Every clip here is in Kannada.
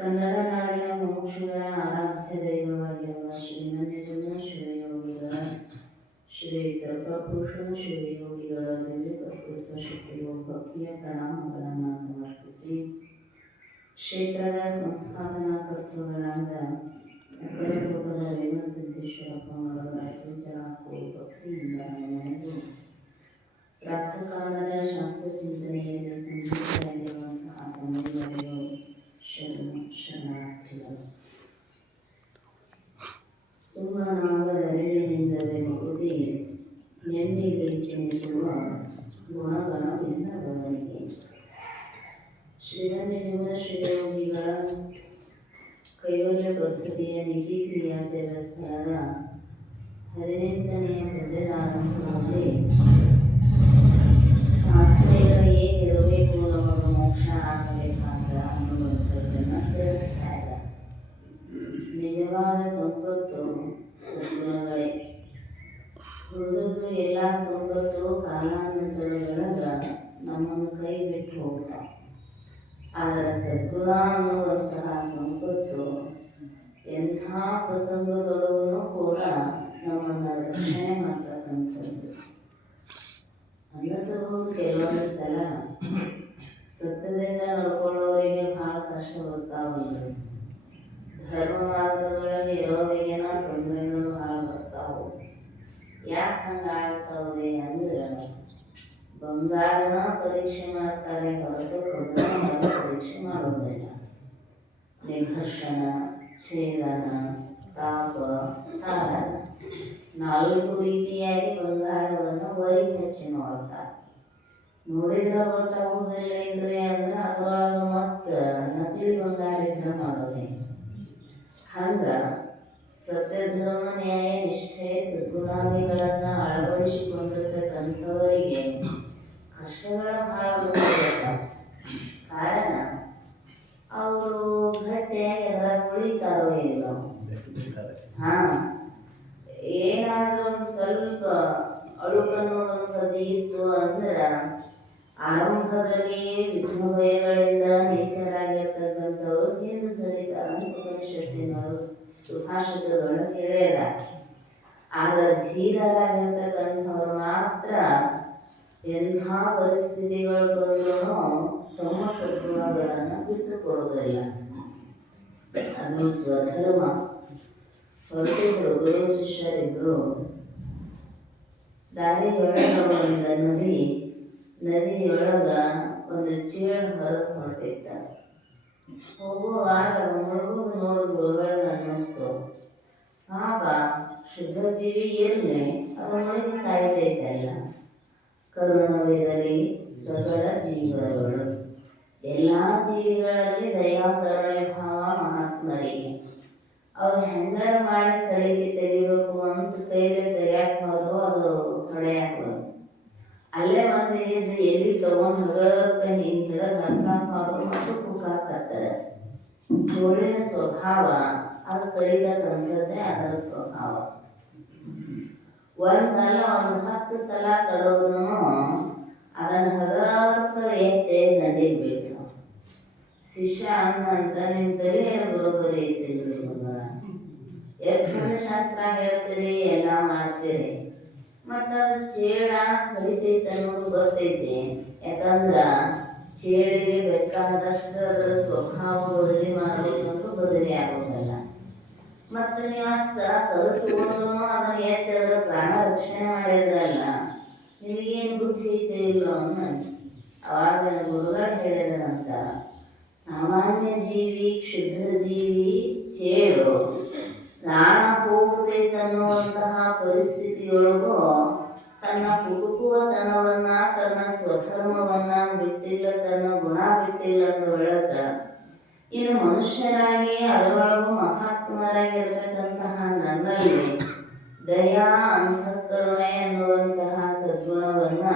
ಕನ್ನಡ ನಾಡಿನ ಮುಮುಕ್ಷುಗಳ ಆರಾಧ್ಯ ದೈವವಾಗಿರುವ ಶ್ರೀನಂಜುಂಡ ಶಿವಯೋಗಿಗಳ ಶ್ರೀ ಸರ್ವಪುರುಷನ ಶಿವಯೋಗಿಗಳ ದಿವ್ಯ ಕರ್ತೃತ್ವ ಶಕ್ತಿಯು ಭಕ್ತಿಯ ಪ್ರಣಾಮಗಳನ್ನು ಸಮರ್ಪಿಸಿ ಕ್ಷೇತ್ರದ ಸಂಸ್ಥಾಪನಾ ಕರ್ತೃಗಳಾದ ಅಕ್ಕಲಕೋಟದ ರೇವಣಸಿದ್ದೇಶ್ವರಪ್ಪನವರ ಸೂಚನಾಕ್ಕೂ ಭಕ್ತಿಯಿಂದ ನೆನೆದು ಪ್ರಾತಃಕಾಲದ ಶಾಸ್ತ್ರಚಿಂತನೆಯಲ್ಲಿ ಸಂಗೀತವಾಗಿರುವಂತಹ ತಮಿಳುವರೆಯು ಶರಣಾರ್ಥಿಗಳು. ಸುಮ್ಮನಾಗದರಿವಿನಿಂದಲೇ ಮುಗುದಿ ನೆಮ್ಮಿಗೆ ಸೆಣಿಸುವ ಗುಣಗಣವಿಲ್ಲದವನಿಗೆ. ಶ್ರೀರಂಜುಂಡ ಶಿವಯೋಗಿಗಳ ಕೈವಲ್ಯ ಪದ್ಧತಿಯ ನೀತಿ ಕ್ರಿಯಾಚಾರ ಸ್ಥಳದ 18ನೆಯ ಪದ್ಯದಾರಂಭದಲ್ಲಿ ಸಾಧನೆಗಳಿಗೆ ಇರಬೇಕು ನಮಗೆ ಮೋಕ್ಷ ಆಗಬೇಕಾದ ಅನ್ನುವಂಥದ್ದನ್ನು ತಿಳಿಸ್ತಾ ಇದ್ದಾರೆ. ನಿಜವಾದ ಸಂಪತ್ತು ಸದ್ಗುಣಗಳೇ. ಉಳಿದದ್ದು ಎಲ್ಲ ಸಂಪತ್ತು ಕಾಲಾನಂತರದೊಳಗ ನಮ್ಮನ್ನು ಕೈ ಬಿಟ್ಟು ಹೋಗ್ತಾವೆ. ಆದರೆ ಸದ್ಗುಣ ಅನ್ನುವಂತಹ ಸಂಪತ್ತು ಎಂಥ ಪ್ರಸಂಗದೊಳಗೂ ಕೂಡ ನಮ್ಮನ್ನು ರಕ್ಷಣೆ ಮಾಡ್ತಕ್ಕಂಥದ್ದು. ಅನ್ನಿಸಬಹುದು ಕೆಲವೊಂದು ಸಲ ಸತ್ಯದಿಂದ ನಡ್ಕೊಳ್ಳೋರಿಗೆ ಬಹಳ ಕಷ್ಟ ಬರ್ತಾವಲ್ರಿ. ಧರ್ಮ ಮಾರ್ಗಗಳಲ್ಲಿ ಇರೋರಿಗೇನ ತೊಂದರೆಗಳು ಭಾಳ ಬರ್ತಾವು. ಯಾಕೆ ಹಂಗೆ ಆಗ್ತಾವ್ರಿ ಅಂದ್ರೆ ಬಂಗಾರನ ಪರೀಕ್ಷೆ ಮಾಡ್ತಾರೆ ಹೊರತು ಕಬ್ಬಣನ ಪರೀಕ್ಷೆ ಮಾಡೋದಿಲ್ಲ. ನಿಘರ್ಷಣ, ಛೇದನ, ತಾಪ, ತಾಡನ 4 ರೀತಿಯಾಗಿ ಬಂಗಾರವನ್ನು ಪರೀಕ್ಷೆ ಮಾಡ್ತಾರೆ. ನೋಡಿದ್ರೆ ಗೊತ್ತಾಗುವುದಿಲ್ಲ ಇದ್ರೆ ಅಂದ್ರೆ ಅದರೊಳಗೆ ಮತ್ತೆ ನಕಲಿ ಬಂಗಾರ ಇದ್ರೆ ಮಾಡೋದೇ. ಹಂಗ ಸತ್ಯಧರ್ಮ ನ್ಯಾಯ ನಿಷ್ಠೆ ಸದ್ಗುಣಾದಿಗಳನ್ನ ಅಳವಡಿಸಿಕೊಂಡಿರ್ತಕ್ಕಂಥವರಿಗೆ ಕಷ್ಟಗಳ ಬಹಳ ಬರ್ತಾವೆ. ಕಾರಣ ಅವರು ಗಟ್ಟಿಯಾಗಿ ಅದ್ರಾಗ ಉಳಿತಾರೋ ಇಲ್ಲೋ. ಏನಾದ್ರೂ ಒಂದು ಸ್ವಲ್ಪ ಅಳುಕನ್ನುವಂಥದ್ದು ಇತ್ತು ಅಂದ್ರೆ ಆರಂಭದಲ್ಲಿ ವಿಘ್ನ ಭಯಗಳಿಂದ ನೀಚರಾಗಿರ್ತಕ್ಕಂಥವ್ರು ಹಿಂದೆ ಸರಿತಾರಂತ ಉಪನಿಷತ್ತಿನವರು ಸುಭಾಷಿತಗಳು ಹೇಳಿದ. ಆಗ ಧೀರರಾಗಿರ್ತಕ್ಕಂಥವ್ರು ಮಾತ್ರ ಎಂಥ ಪರಿಸ್ಥಿತಿಗಳು ಬಂದರೂ ತಮ್ಮ ಸದ್ಗುಣಗಳನ್ನು ಬಿಟ್ಟು ಕೊಡೋದಿಲ್ಲ. ಅದು ಸ್ವಧರ್ಮ. ಹೊರಟಿದ್ರು ಗುರು ಶಿಷ್ಯರಿದ್ರು. ದಾರಿಯೊಳಗ ಒಂದು ನದಿಯೊಳಗ ಒಂದು ಚೇಳು ಹೊರಗೆ ಹೊರಟಿದ್ದ. ಹೋಗುವಾಗ ಮುಳುಗುದು ನೋಡು ಗುರುಗಳಿಗೆ ಅನ್ನಿಸ್ತು. ಪಾಪ ಶುದ್ಧ ಜೀವಿ ಇರಲಿ, ಅದು ಮುಳುಗಿ ಸಾಯ್ತೈತಲ್ಲ. ಕರುಣವಿರಲಿ ಸಕಲ ಜೀವಗಳು. ಎಲ್ಲ ಜೀವಿಗಳಲ್ಲಿ ದಯಾ ಕರುಣೆ ಭಾವ ಮಹಾತ್ಮರಿಗೆ. ಅವ್ರು ಹೆಂಗಾರ ಮಾಡಿ ಕಡೆಗೆ ತೆಗಿಬೇಕು ಅಂತ ಕೈಲಿ ತೆಗಿಯಾಕೆ ಹೋದ್ರು ಅದು ಹೊಡೆಯಾಕ ಅಲ್ಲೇ ಒಂದು ಇದು ಎಲ್ಲಿ ತಗೊಂಡು ಹಗಕ್ಕ ಹಿಂಗೆ ಹಿಡದು ಹರ್ಸಾಕ್ ಹೋದ್ರು ಮತ್ತು ಕುಕ್ಕಾಕತ್ತಾರೆ. ಜೋಳಿನ ಸ್ವಭಾವ ಅದು ಕಡಿತಕ್ಕಂಥದ್ದೇ ಅದರ ಸ್ವಭಾವ. ಒಂದಲ್ಲ ಒಂದು 10 ಸಲ ಕಡೋದ್ರೂ ಅದನ್ನು ಹಗಕ್ಕ ಎತ್ತೆ ನಡಿಗೆ ಬಿಟ್ಟು ಶಿಷ್ಯ ಅಂತ ನಿಮ್ಮ ತಲೆ ಬರೋಬ್ಬರಿ ಐತಿಲ್ರಿ ಮಗ, ಎಷ್ಟು ಚಂದ ಶಾಸ್ತ್ರ ಹೇಳ್ತೀರಿ ಎಲ್ಲ ಮಾಡ್ತೀರಿ, ಮತ್ತು ಅದು ಚೇಳ ಕಡಿತೈತೆ ಅನ್ನೋದು ಗೊತ್ತೈತಿ. ಯಾಕಂದ್ರೆ ಚೇಳಿಗೆ ಬೇಕಾದಷ್ಟು ಅದರ ಸ್ವಭಾವ ಬದಲಿ ಮಾಡಬೇಕಂದ್ರೂ ಬದಲಿ ಆಗೋದಲ್ಲ. ಮತ್ತು ನೀವು ಅಷ್ಟು ಕಳಿಸ್ಕೊಂಡ್ರು ಅದನ್ನು ಎತ್ತಿ ಅದರ ಪ್ರಾಣ ರಕ್ಷಣೆ ಮಾಡಿದ್ರಲ್ಲ, ನಿಮಗೇನು ಬುದ್ಧಿ ಐತೆ ಇಲ್ಲೋ ಅಂತ ಅವಾಗ ಗುರುಗಳು ಹೇಳಿದ್ರಂತ. ಸಾಮಾನ್ಯ ಜೀವಿ, ಕ್ಷುದ್ರ ಜೀವಿ ಚೇಳು ಪ್ರಾಣ ಹೋಗುವುದನ್ನುವಂತಹ ಪರಿಸ್ಥಿತಿಯೊಳಗೂ ತನ್ನ ಕುಟುಕುವತನವನ್ನ, ತನ್ನ ಸ್ವಧರ್ಮವನ್ನ ಬಿಟ್ಟಿಲ್ಲ, ತನ್ನ ಗುಣ ಬಿಟ್ಟಿಲ್ಲ ಅಂತ ಬೆಳಕ ಇನ್ನು ಮನುಷ್ಯರಾಗಿ ಅದರೊಳಗೂ ಮಹಾತ್ಮರಾಗಿರ್ತಕ್ಕಂತಹ ನನ್ನಲ್ಲಿ ದಯಾ ಅಂತಃಕರುಣೆ ಅನ್ನುವಂತಹ ಸದ್ಗುಣವನ್ನ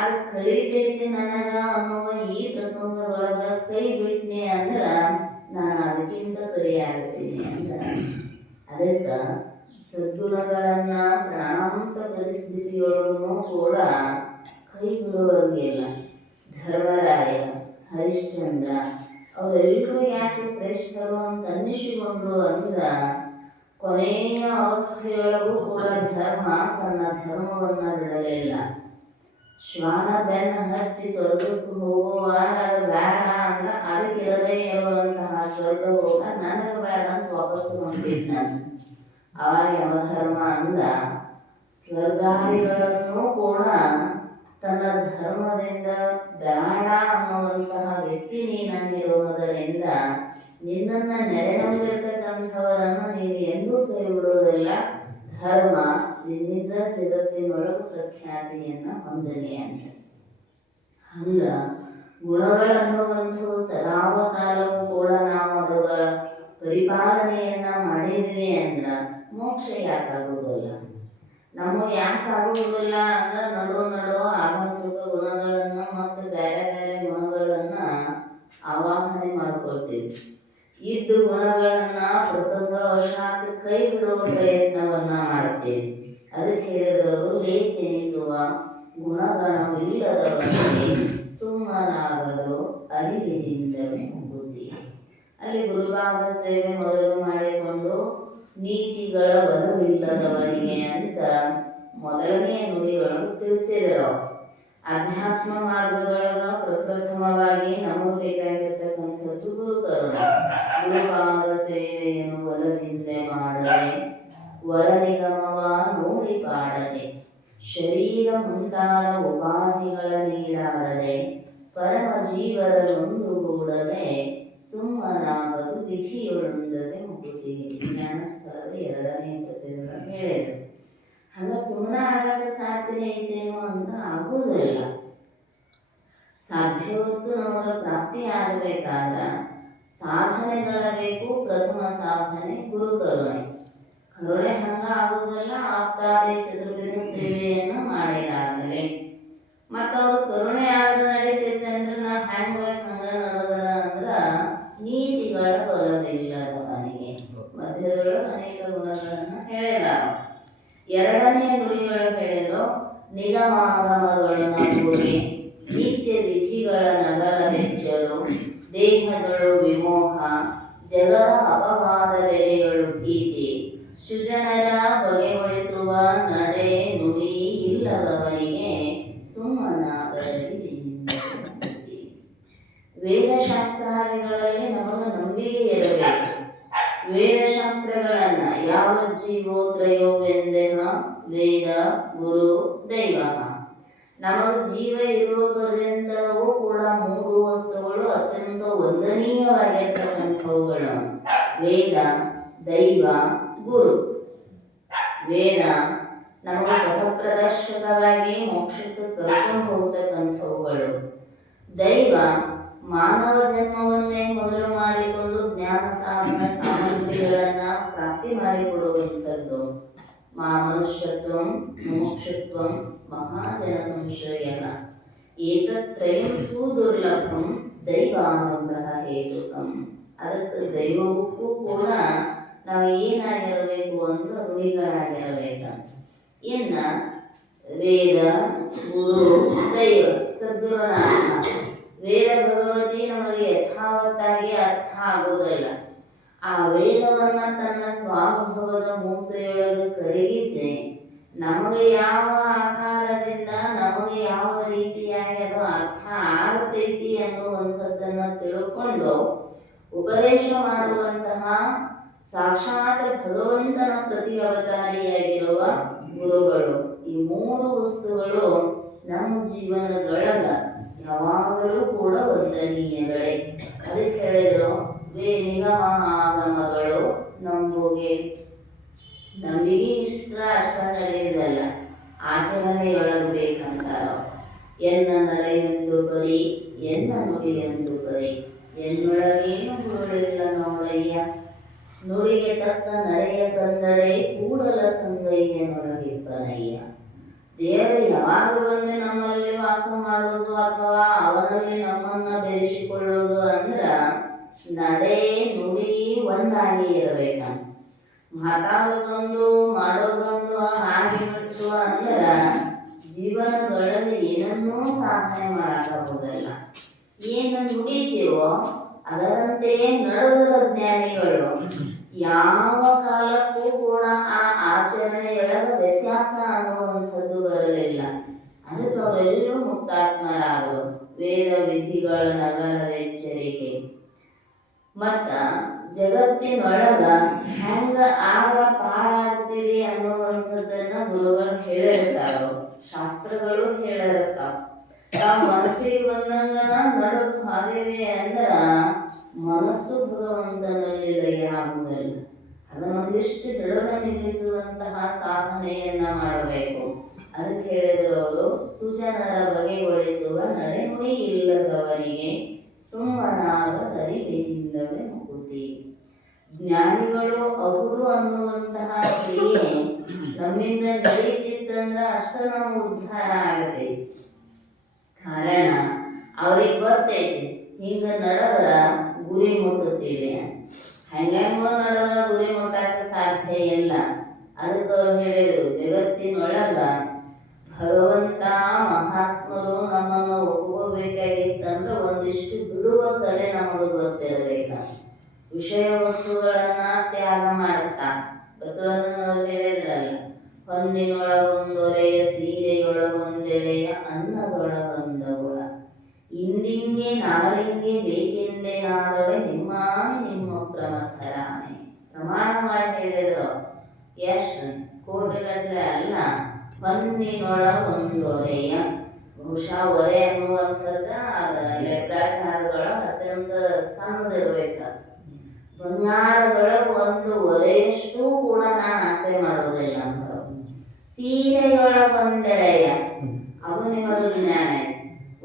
ಅದು ಕಳೀತೈತಿ ನನಗ ಅನ್ನುವ ಈ ಪ್ರಸಂಗದೊಳಗ ಕೈ ಬಿಟ್ನಿ ಅಂದ್ರ ನಾನು ಅದಕ್ಕಿಂತ ಕಡಿಯಾಗುತ್ತೀನಿ ಅಂತ. ಅದಕ್ಕೆ ಸದ್ಗುಣಗಳನ್ನ ಪ್ರಾಣಾಂತ ಪರಿಸ್ಥಿತಿಯೊಳಗೂ ಕೂಡ ಕೈ ಬಿಡುವಂಗಿಲ್ಲ. ಧರ್ಮರಾಯ, ಹರಿಶ್ಚಂದ್ರ, ಅವರೆಲ್ಲರೂ ಯಾಕೆ ಶ್ರೇಷ್ಠರು ಅಂತ ಅನ್ನಿಸಿಕೊಂಡ್ರು ಅಂದ್ರ ಕೊನೆಯ ಅವಸ್ಥೆಯೊಳಗೂ ಕೂಡ ಧರ್ಮ ತನ್ನ ಧರ್ಮವನ್ನ ಬಿಡಲಿಲ್ಲ. ಶ್ವಾನ ಬೆನ್ನ ಹತ್ತಿ ಸ್ವರ್ಗಕ್ಕೆ ಹೋಗುವಾಗ ಅದು ಬೇಡ ಅಂದ, ಅದಕ್ಕಿರದೇ ಇರುವಂತಹ ಸ್ವರ್ಗ ಹೋಗ ನನಗೆ ಬೇಡ ಅಂತ ವಾಪಸ್ಸು ಹೊಂಟಿದ್ದ. ಅವಾಗ ಯಮಧರ್ಮ ಅಂದ, ಸ್ವರ್ಗಾದಿಗಳನ್ನು ಕೂಡ ತನ್ನ ಧರ್ಮದಿಂದ ಬೇಡ ಅನ್ನುವಂತಹ ವ್ಯಕ್ತಿ ನೀನಂದಿರುವುದರಿಂದ ನಿನ್ನನ್ನು ನೆರೆನಂಬಿರ್ತಕ್ಕಂಥವರನ್ನು ನೀನು ಎಂದೂ ಕೈ ಬಿಡುವುದಿಲ್ಲ. ಧರ್ಮ ನಿನ್ನಿಂದ ಜಗತ್ತಿನೊಳಗೆ ಪ್ರಖ್ಯಾತಿಯನ್ನ ಹೊಂದಲಿ ಅಂತ. ಹಂಗ ಗುಣಗಳನ್ನುವಂಥವು ಸದಾವಕಾಲವೂ ಕೂಡ ನಾವು ಅವುಗಳ ಪರಿಪಾಲನೆಯನ್ನ ಮಾಡಿದ್ವಿ ಅಂದ್ರ ಮೋಕ್ಷ ಯಾಕಾಗುವುದಿಲ್ಲ. ನಮಗೆ ಯಾಕಾಗುವುದಿಲ್ಲ ಅಂದ್ರೆ ನಡು ಆಗಂತುಕ ಗುಣಗಳನ್ನ ಮತ್ತು ಬೇರೆ ಬೇರೆ ಗುಣಗಳನ್ನ ಆವಾಹನೆ ಮಾಡ್ಕೊಳ್ತೀವಿ. ಇದ್ದು ಗುಣಗಳನ್ನ ಪ್ರಸಂಗವಶಾತ್ ಕೈ ಬಿಡುವ ಪ್ರಯತ್ನವನ್ನ ಮಾಡ್ತೇವೆ. ಅದಕ್ಕೆ ಹೇಳಿದವರು ಲೇಸೆನಿಸುವ ಗುಣಗಣವಿಲ್ಲದವರಿಗೆ ಸುಮ್ಮನಾಗದು ಅರಿವಿನಿಂದವೇ ಬುದ್ಧಿ. ಅಲ್ಲಿ ಗುರುಭಾಗ ಸೇವೆ ಮೊದಲು ಮಾಡಿಕೊಂಡು ನೀತಿಗಳ ಬಲವಿಲ್ಲದವರಿಗೆ ಅಂತ ಮೊದಲನೆಯ ನುಡಿಗಳನ್ನು ತಿಳಿಸಿದರು. ಅಧ್ಯಾತ್ಮ ಮಾರ್ಗದೊಳಗ ಪ್ರಪ್ರಥಮವಾಗಿ ನಮಗೆ ಬೇಕಾಗಿರ್ತಕ್ಕಂಥದ್ದು ಗುರು ಕರುಣ. ಗುರುಪಾದ ಸೇವೆಯನ್ನು ಬಲದಿಂದೆ ಮಾಡದೆ ವರ ನಿಗಮವ ನೋಡಿ ಪಾಡದೆ ಶರೀರ ಮುಂತಾದ ಉಪಾಧಿಗಳ ನೀಡಾಡದೆ ಪರಮ ಜೀವರನ್ನೊಂದುಗೂಡದೆ ಸುಮ್ಮನಾಗದು ವಿಧಿಯೊಳೊಂದದೆ ಮುಗುತಿ. ಜ್ಞಾನಸ್ಥಳದ 2ನೇ ಕಥೆಗಳನ್ನು ಹೇಳಿದರು. ಹಂಗ ಸುಮ್ಮನೆ ಆಗಕ್ಕೆ ಸಾಧ್ಯ ಐತೇನೋ ಅಂತ ಆಗುವುದಿಲ್ಲ. ಸಾಧ್ಯ ವಸ್ತು ನಮಗೆ ಪ್ರಾಪ್ತಿ ಆಗಬೇಕಾದ ಸಾಧನೆಗಳ ಬೇಕು. ಪ್ರಥಮ ಸಾಧನೆ ಗುರು ಕರುಣೆ. ಕರುಣೆ ಹಂಗ ಆಗುವುದಿಲ್ಲ ಆಪ್ತಾದಿ ಚತುರ್ವಿಧ ಸೇವೆಯನ್ನು ಮಾಡಿದಾಗಲೇ. ಮತ್ತು ಅವ್ರು ಕರುಣೆ ಆಗದ ನಡೀತೈತೆ ಅಂದ್ರೆ ನಾವು ಹ್ಯಾಂಗ್ ಬೇಕು ಹಂಗ ನಡೆದ ಅಂದ್ರ ನೀತಿಗಳ ಬಲವಿಲ್ಲದವನಿಗೆ. ಮಧ್ಯದೊಳಗೆ ಅನೇಕ ಗುಣಗಳನ್ನು ಹೇಳಿದಾರ. 2ನೇ ನುಡಿಯೊಳಗೆ ಹೇಳಿದ್ರು ನಿಗಮಾಗಮಗಳು ನಂಬುಗೆ ನಿತ್ಯ ವಿಧಿಗಳ ನಗರ ಹೆಚ್ಚರು ದೇಹಗಳು ವಿಮೋಹ ಜಗದ ಅಪವಾದದೆಡೆಗಳು ಭೀತಿ ಸೃಜನರ ಬಗೆಗೊಳಿಸುವ ನಡೆ ನುಡಿ ಇಲ್ಲದವರಿಗೆ ಸುಮ್ಮನಾಗಲಿ. ವೇದಶಾಸ್ತ್ರಾದಿಗಳಲ್ಲಿ ನಮಗೆ ನಂಬಿಕೆ ಇರಬೇಕು. ವೇದಶಾಸ್ತ್ರಗಳನ್ನ ಯಾವ ಜೀವೋತ್ರಯೋವೆಂದೆಹ ವೇದ ಗುರು ದೈವ. ನಮಗೆ ಜೀವ ಇರುವ ಪರ್ಯಂತವೂ ಕೂಡ 3 ವಸ್ತುಗಳು ಅತ್ಯಂತ ವಂದನೀಯವಾಗಿರ್ತಕ್ಕಂಥವುಗಳು: ವೇದ, ದೈವ, ಗುರು. ವೇದ ನಮಗೆ ಪಥಪ್ರದರ್ಶಕವಾಗಿ ಮೋಕ್ಷಕ್ಕೆ ಕರ್ಕೊಂಡು ಹೋಗ್ತಕ್ಕಂಥವುಗಳು. ದೈವ ಮಾನವ ಜನ್ಮವನ್ನೇ ಮೊದಲು ಮಾಡಿಕೊಂಡು ಜ್ಞಾನ ಸಾಧನ ಸಾಮಗ್ರಿಗಳನ್ನ ಪ್ರಾಪ್ತಿ ಮಾಡಿಕೊಡುವಂಥದ್ದು. ಮನುಷ್ಯತ್ವಂ ಮುಮುಕ್ಷುತ್ವಂ ಮಹಾಜನ ಸಂಶಯ ಏತತ್ರಯಂ ಸುದುರ್ಲಭಂ ದೈವಾನುಗ್ರಹ ಹೇತುಕಂ. ಅದಕ್ಕೆ ದೈವಕ್ಕೂ ಕೂಡ ನಾವು ಏನಾಗಿರಬೇಕು ಅಂದ್ರೆ ಋಣಿಗಳಾಗಿರಬೇಕ. ಇನ್ನ ವೇದ ಗುರು ದೈವ ಸದ್ಗುರುನಾಥ. ವೇದ ಭಗವತಿ ನಮಗೆ ಯಥಾವತ್ತಾಗಿ ಅರ್ಥ ಆಗುವುದಿಲ್ಲ. ಆ ವೇದವನ್ನ ತನ್ನ ಸ್ವಾನುಭವದ ಮೂಸೆಯೊಳಗೆ ಕರಗಿಸಿ ನಮಗೆ ಯಾವ ಆಕಾರದಿಂದ ನಮಗೆ ಯಾವ ರೀತಿಯಾಗಿ ಅದು ಅರ್ಥ ಆಗತೈತಿ ಅನ್ನುವಂಥದ್ದನ್ನು ತಿಳ್ಕೊಂಡು ಉಪದೇಶ ಮಾಡುವಂತಹ ಸಾಕ್ಷಾತ್ ಭಗವಂತನ ಪ್ರತಿ ಅವತಾರಿಯಾಗಿರುವ ಗುರುಗಳು. ಈ 3 ವಸ್ತುಗಳು ನಮ್ಮ ಜೀವನದೊಳಗ ಯಾವಾಗಲೂ ಕೂಡ ವಂದನೀಯಗಳೇ. ಅದಕ್ಕೆ ಹೇಳಿದ್ರು ನಿಗಮ ಆಗಮಗಳು ನಂಬುಗೆ. ನಂಬಿಕೆ ಅಷ್ಟ ನಡೆಯುವುದಲ್ಲ, ಆಚರಣೆಯೊಳಗೆ ಬೇಕಂತಾರ. ಎನ್ನ ನಡೆಯೆಂದು ಬರಿ ಎನ್ನ ನುಡಿಯೆಂದು ಬರಿ ಎನ್ನೊಳಗೇನು ಗುರುಳಿಲ್ಲ ನೋಡಯ್ಯ. ನುಡಿಗೆ ತಕ್ಕ ನಡೆಯ ಕನ್ನಡೆ ಕೂಡಲ ಸಂಗಯ್ಯನೊಳಗಿಪ್ಪನಯ್ಯ. ದೇವರು ಯಾವಾಗ ಬಂದು ನಮ್ಮಲ್ಲಿ ವಾಸ ಮಾಡೋದು ಅಥವಾ ಅವರಲ್ಲಿ ನಮ್ಮನ್ನ ಬೆರೆಸಿಕೊಳ್ಳೋದು ಅಂದ್ರ ನಡೆ ನುಡಿ ಒಂದಾಗಿ ಇರಬೇಕಂತ. ಮಾತಾಡೋದೊಂದು ಮಾಡೋದೊಂದು ಆಗಿಬಿಡ್ತು ಅಂದ್ರ ಜೀವನದೊಳಗೆ ಏನನ್ನೂ ಸಾಧನೆ ಮಾಡಕ್ಕಾಗೋದಿಲ್ಲ. ಏನು ನುಡಿತೀವೋ ಅದರಂತೆಯೇ ನಡೆದ ಜ್ಞಾನಿಗಳು ಯಾವ ಕಾಲಕ್ಕೂ ಕೂಡ ಆ ಆಚರಣೆಯೊಳಗ ವ್ಯತ್ಯಾಸ ಅನ್ನುವಂಥದ್ದು ಬರಲಿಲ್ಲ. ಅದಕ್ಕೆ ಅವರೆಲ್ಲರೂ ಮುಕ್ತಾತ್ಮರಾದರು. ವೇದ ವಿಧಿಗಳ ನಗರದ ಎಚ್ಚರಿಕೆ ಮತ್ತ ಜಗತ್ತಿನೊಳಗ ಹೆಂಗ ಆಗ ಪಾರಾಗ್ತೀವಿ ಅನ್ನುವಂಥದ್ದನ್ನ ಗುರುಗಳು ಹೇಳಿರ್ತಾರೋ, ಶಾಸ್ತ್ರಗಳು ಹೇಳಿರ್ತಾವ. ತಾವು ಮನಸ್ಸಿಗೆ ಬಂದಂಗ ನಡೆದು ಹಾದಿವಿ ಅಂದ್ರ ಮನಸ್ಸು ಭಗವಂತನಲ್ಲಿ ಲಯ ಆಗುವುದಿಲ್ಲ. ಅದನ್ನೊಂದಿಷ್ಟು ಹಿಡಿದ ನಿಲ್ಲಿಸುವಂತಹ ಸಾಧನೆಯನ್ನ ಮಾಡಬೇಕು. ಅದಕ್ಕೆ ಹೇಳಿದ್ರು ಅವರು, ಸುಜನರ ಬಗೆಗೊಳಿಸುವ ನಡೆನುಡಿ ಇಲ್ಲದವನಿಗೆ ಸುಮ್ಮನಾಗದರಿವಿಲ್ಲವೇ ಮುಕುತಿ. ಜ್ಞಾನಿಗಳು ಅವರು ಅನ್ನುವಂತಹ ಕ್ರಿಯೆ ನಮ್ಮಿಂದ ನಡೀತಿತ್ತಂದ್ರ ಅಷ್ಟ ನಾವು ಉದ್ಧಾರ ಆಗತ್ತೆ. ಕಾರಣ ಅವ್ರಿಗೆ ಗೊತ್ತೈತಿ ಹಿಂಗ ನಡೆದ್ರ ಗುರಿ ಮುಟ್ಟುತ್ತೀವಿ. ಹೆಂಗೋ ನಡೆದ್ರ ಗುರಿ ಮುಟ್ಟಕ್ಕೆ ಸಾಧ್ಯ ಇಲ್ಲ. ಅದಕ್ಕೆ ಅವ್ರು ಹೇಳಿದ್ರು, ಜಗತ್ತಿನೊಳಗ ಭಗವಂತ ಮಹಾತ್ಮರು ನಮ್ಮನ್ನು ಒಪ್ಕೋಬೇಕಾಗಿತ್ತಂದ್ರೆ ಒಂದಿಷ್ಟು ಬಿಡುವ ಕಲೆ ನಮಗೆ ಗೊತ್ತಿರಬೇಕ. ವಿಷಯ ವಸ್ತುಗಳನ್ನ ತ್ಯಾಗ ಮಾಡುತ್ತಾ ಬಸವಣ್ಣನವ್ರು ಹೇಳಿದ್ರಲ್ಲ, ಹೊನ್ನಿನೊಳಗೊಂದೊರೆಯ ಸೀರೆಯೊಳಗೊಂದೆಳೆಯ ಅನ್ನದೊಳಗೊಂದಗುಳ ಇಂದಿಂಗೆ ನಾಳಿಂಗೆ ಬೇಕೆಂದೇ ನಾಡೊಳೆ ನಿಮ್ಮ ಪ್ರಮಥರಾಣೆ. ಪ್ರಮಾಣ ಮಾಡಿ ಹೇಳಿದ್ರು. ಎಷ್ಟು ಕೋಟಿಗಟ್ಟಲೆ ಅಲ್ಲ, ಹೊನ್ನಿನೊಳಗೊಂದೊರೆಯ. ಬಹುಶಃ ಒರೆ ಅನ್ನುವಂಥದ್ದು ಲೆಕ್ಕಾಚಾರಗಳ ಅತ್ಯಂತ ಸಣ್ಣದಿರ್ಬೇಕ. ಬಂಗಾರದೊಳಗೆ ಒಂದು ಒರೆಯಷ್ಟು ಕೂಡ ನಾನು ಆಸೆ ಮಾಡೋದಿಲ್ಲ ಅಂತ. ಸೀರೆಯೊಳಗೊಂದೆಳೆಯ, ಅದು ನಿಮಗೆ ಜ್ಞಾನ.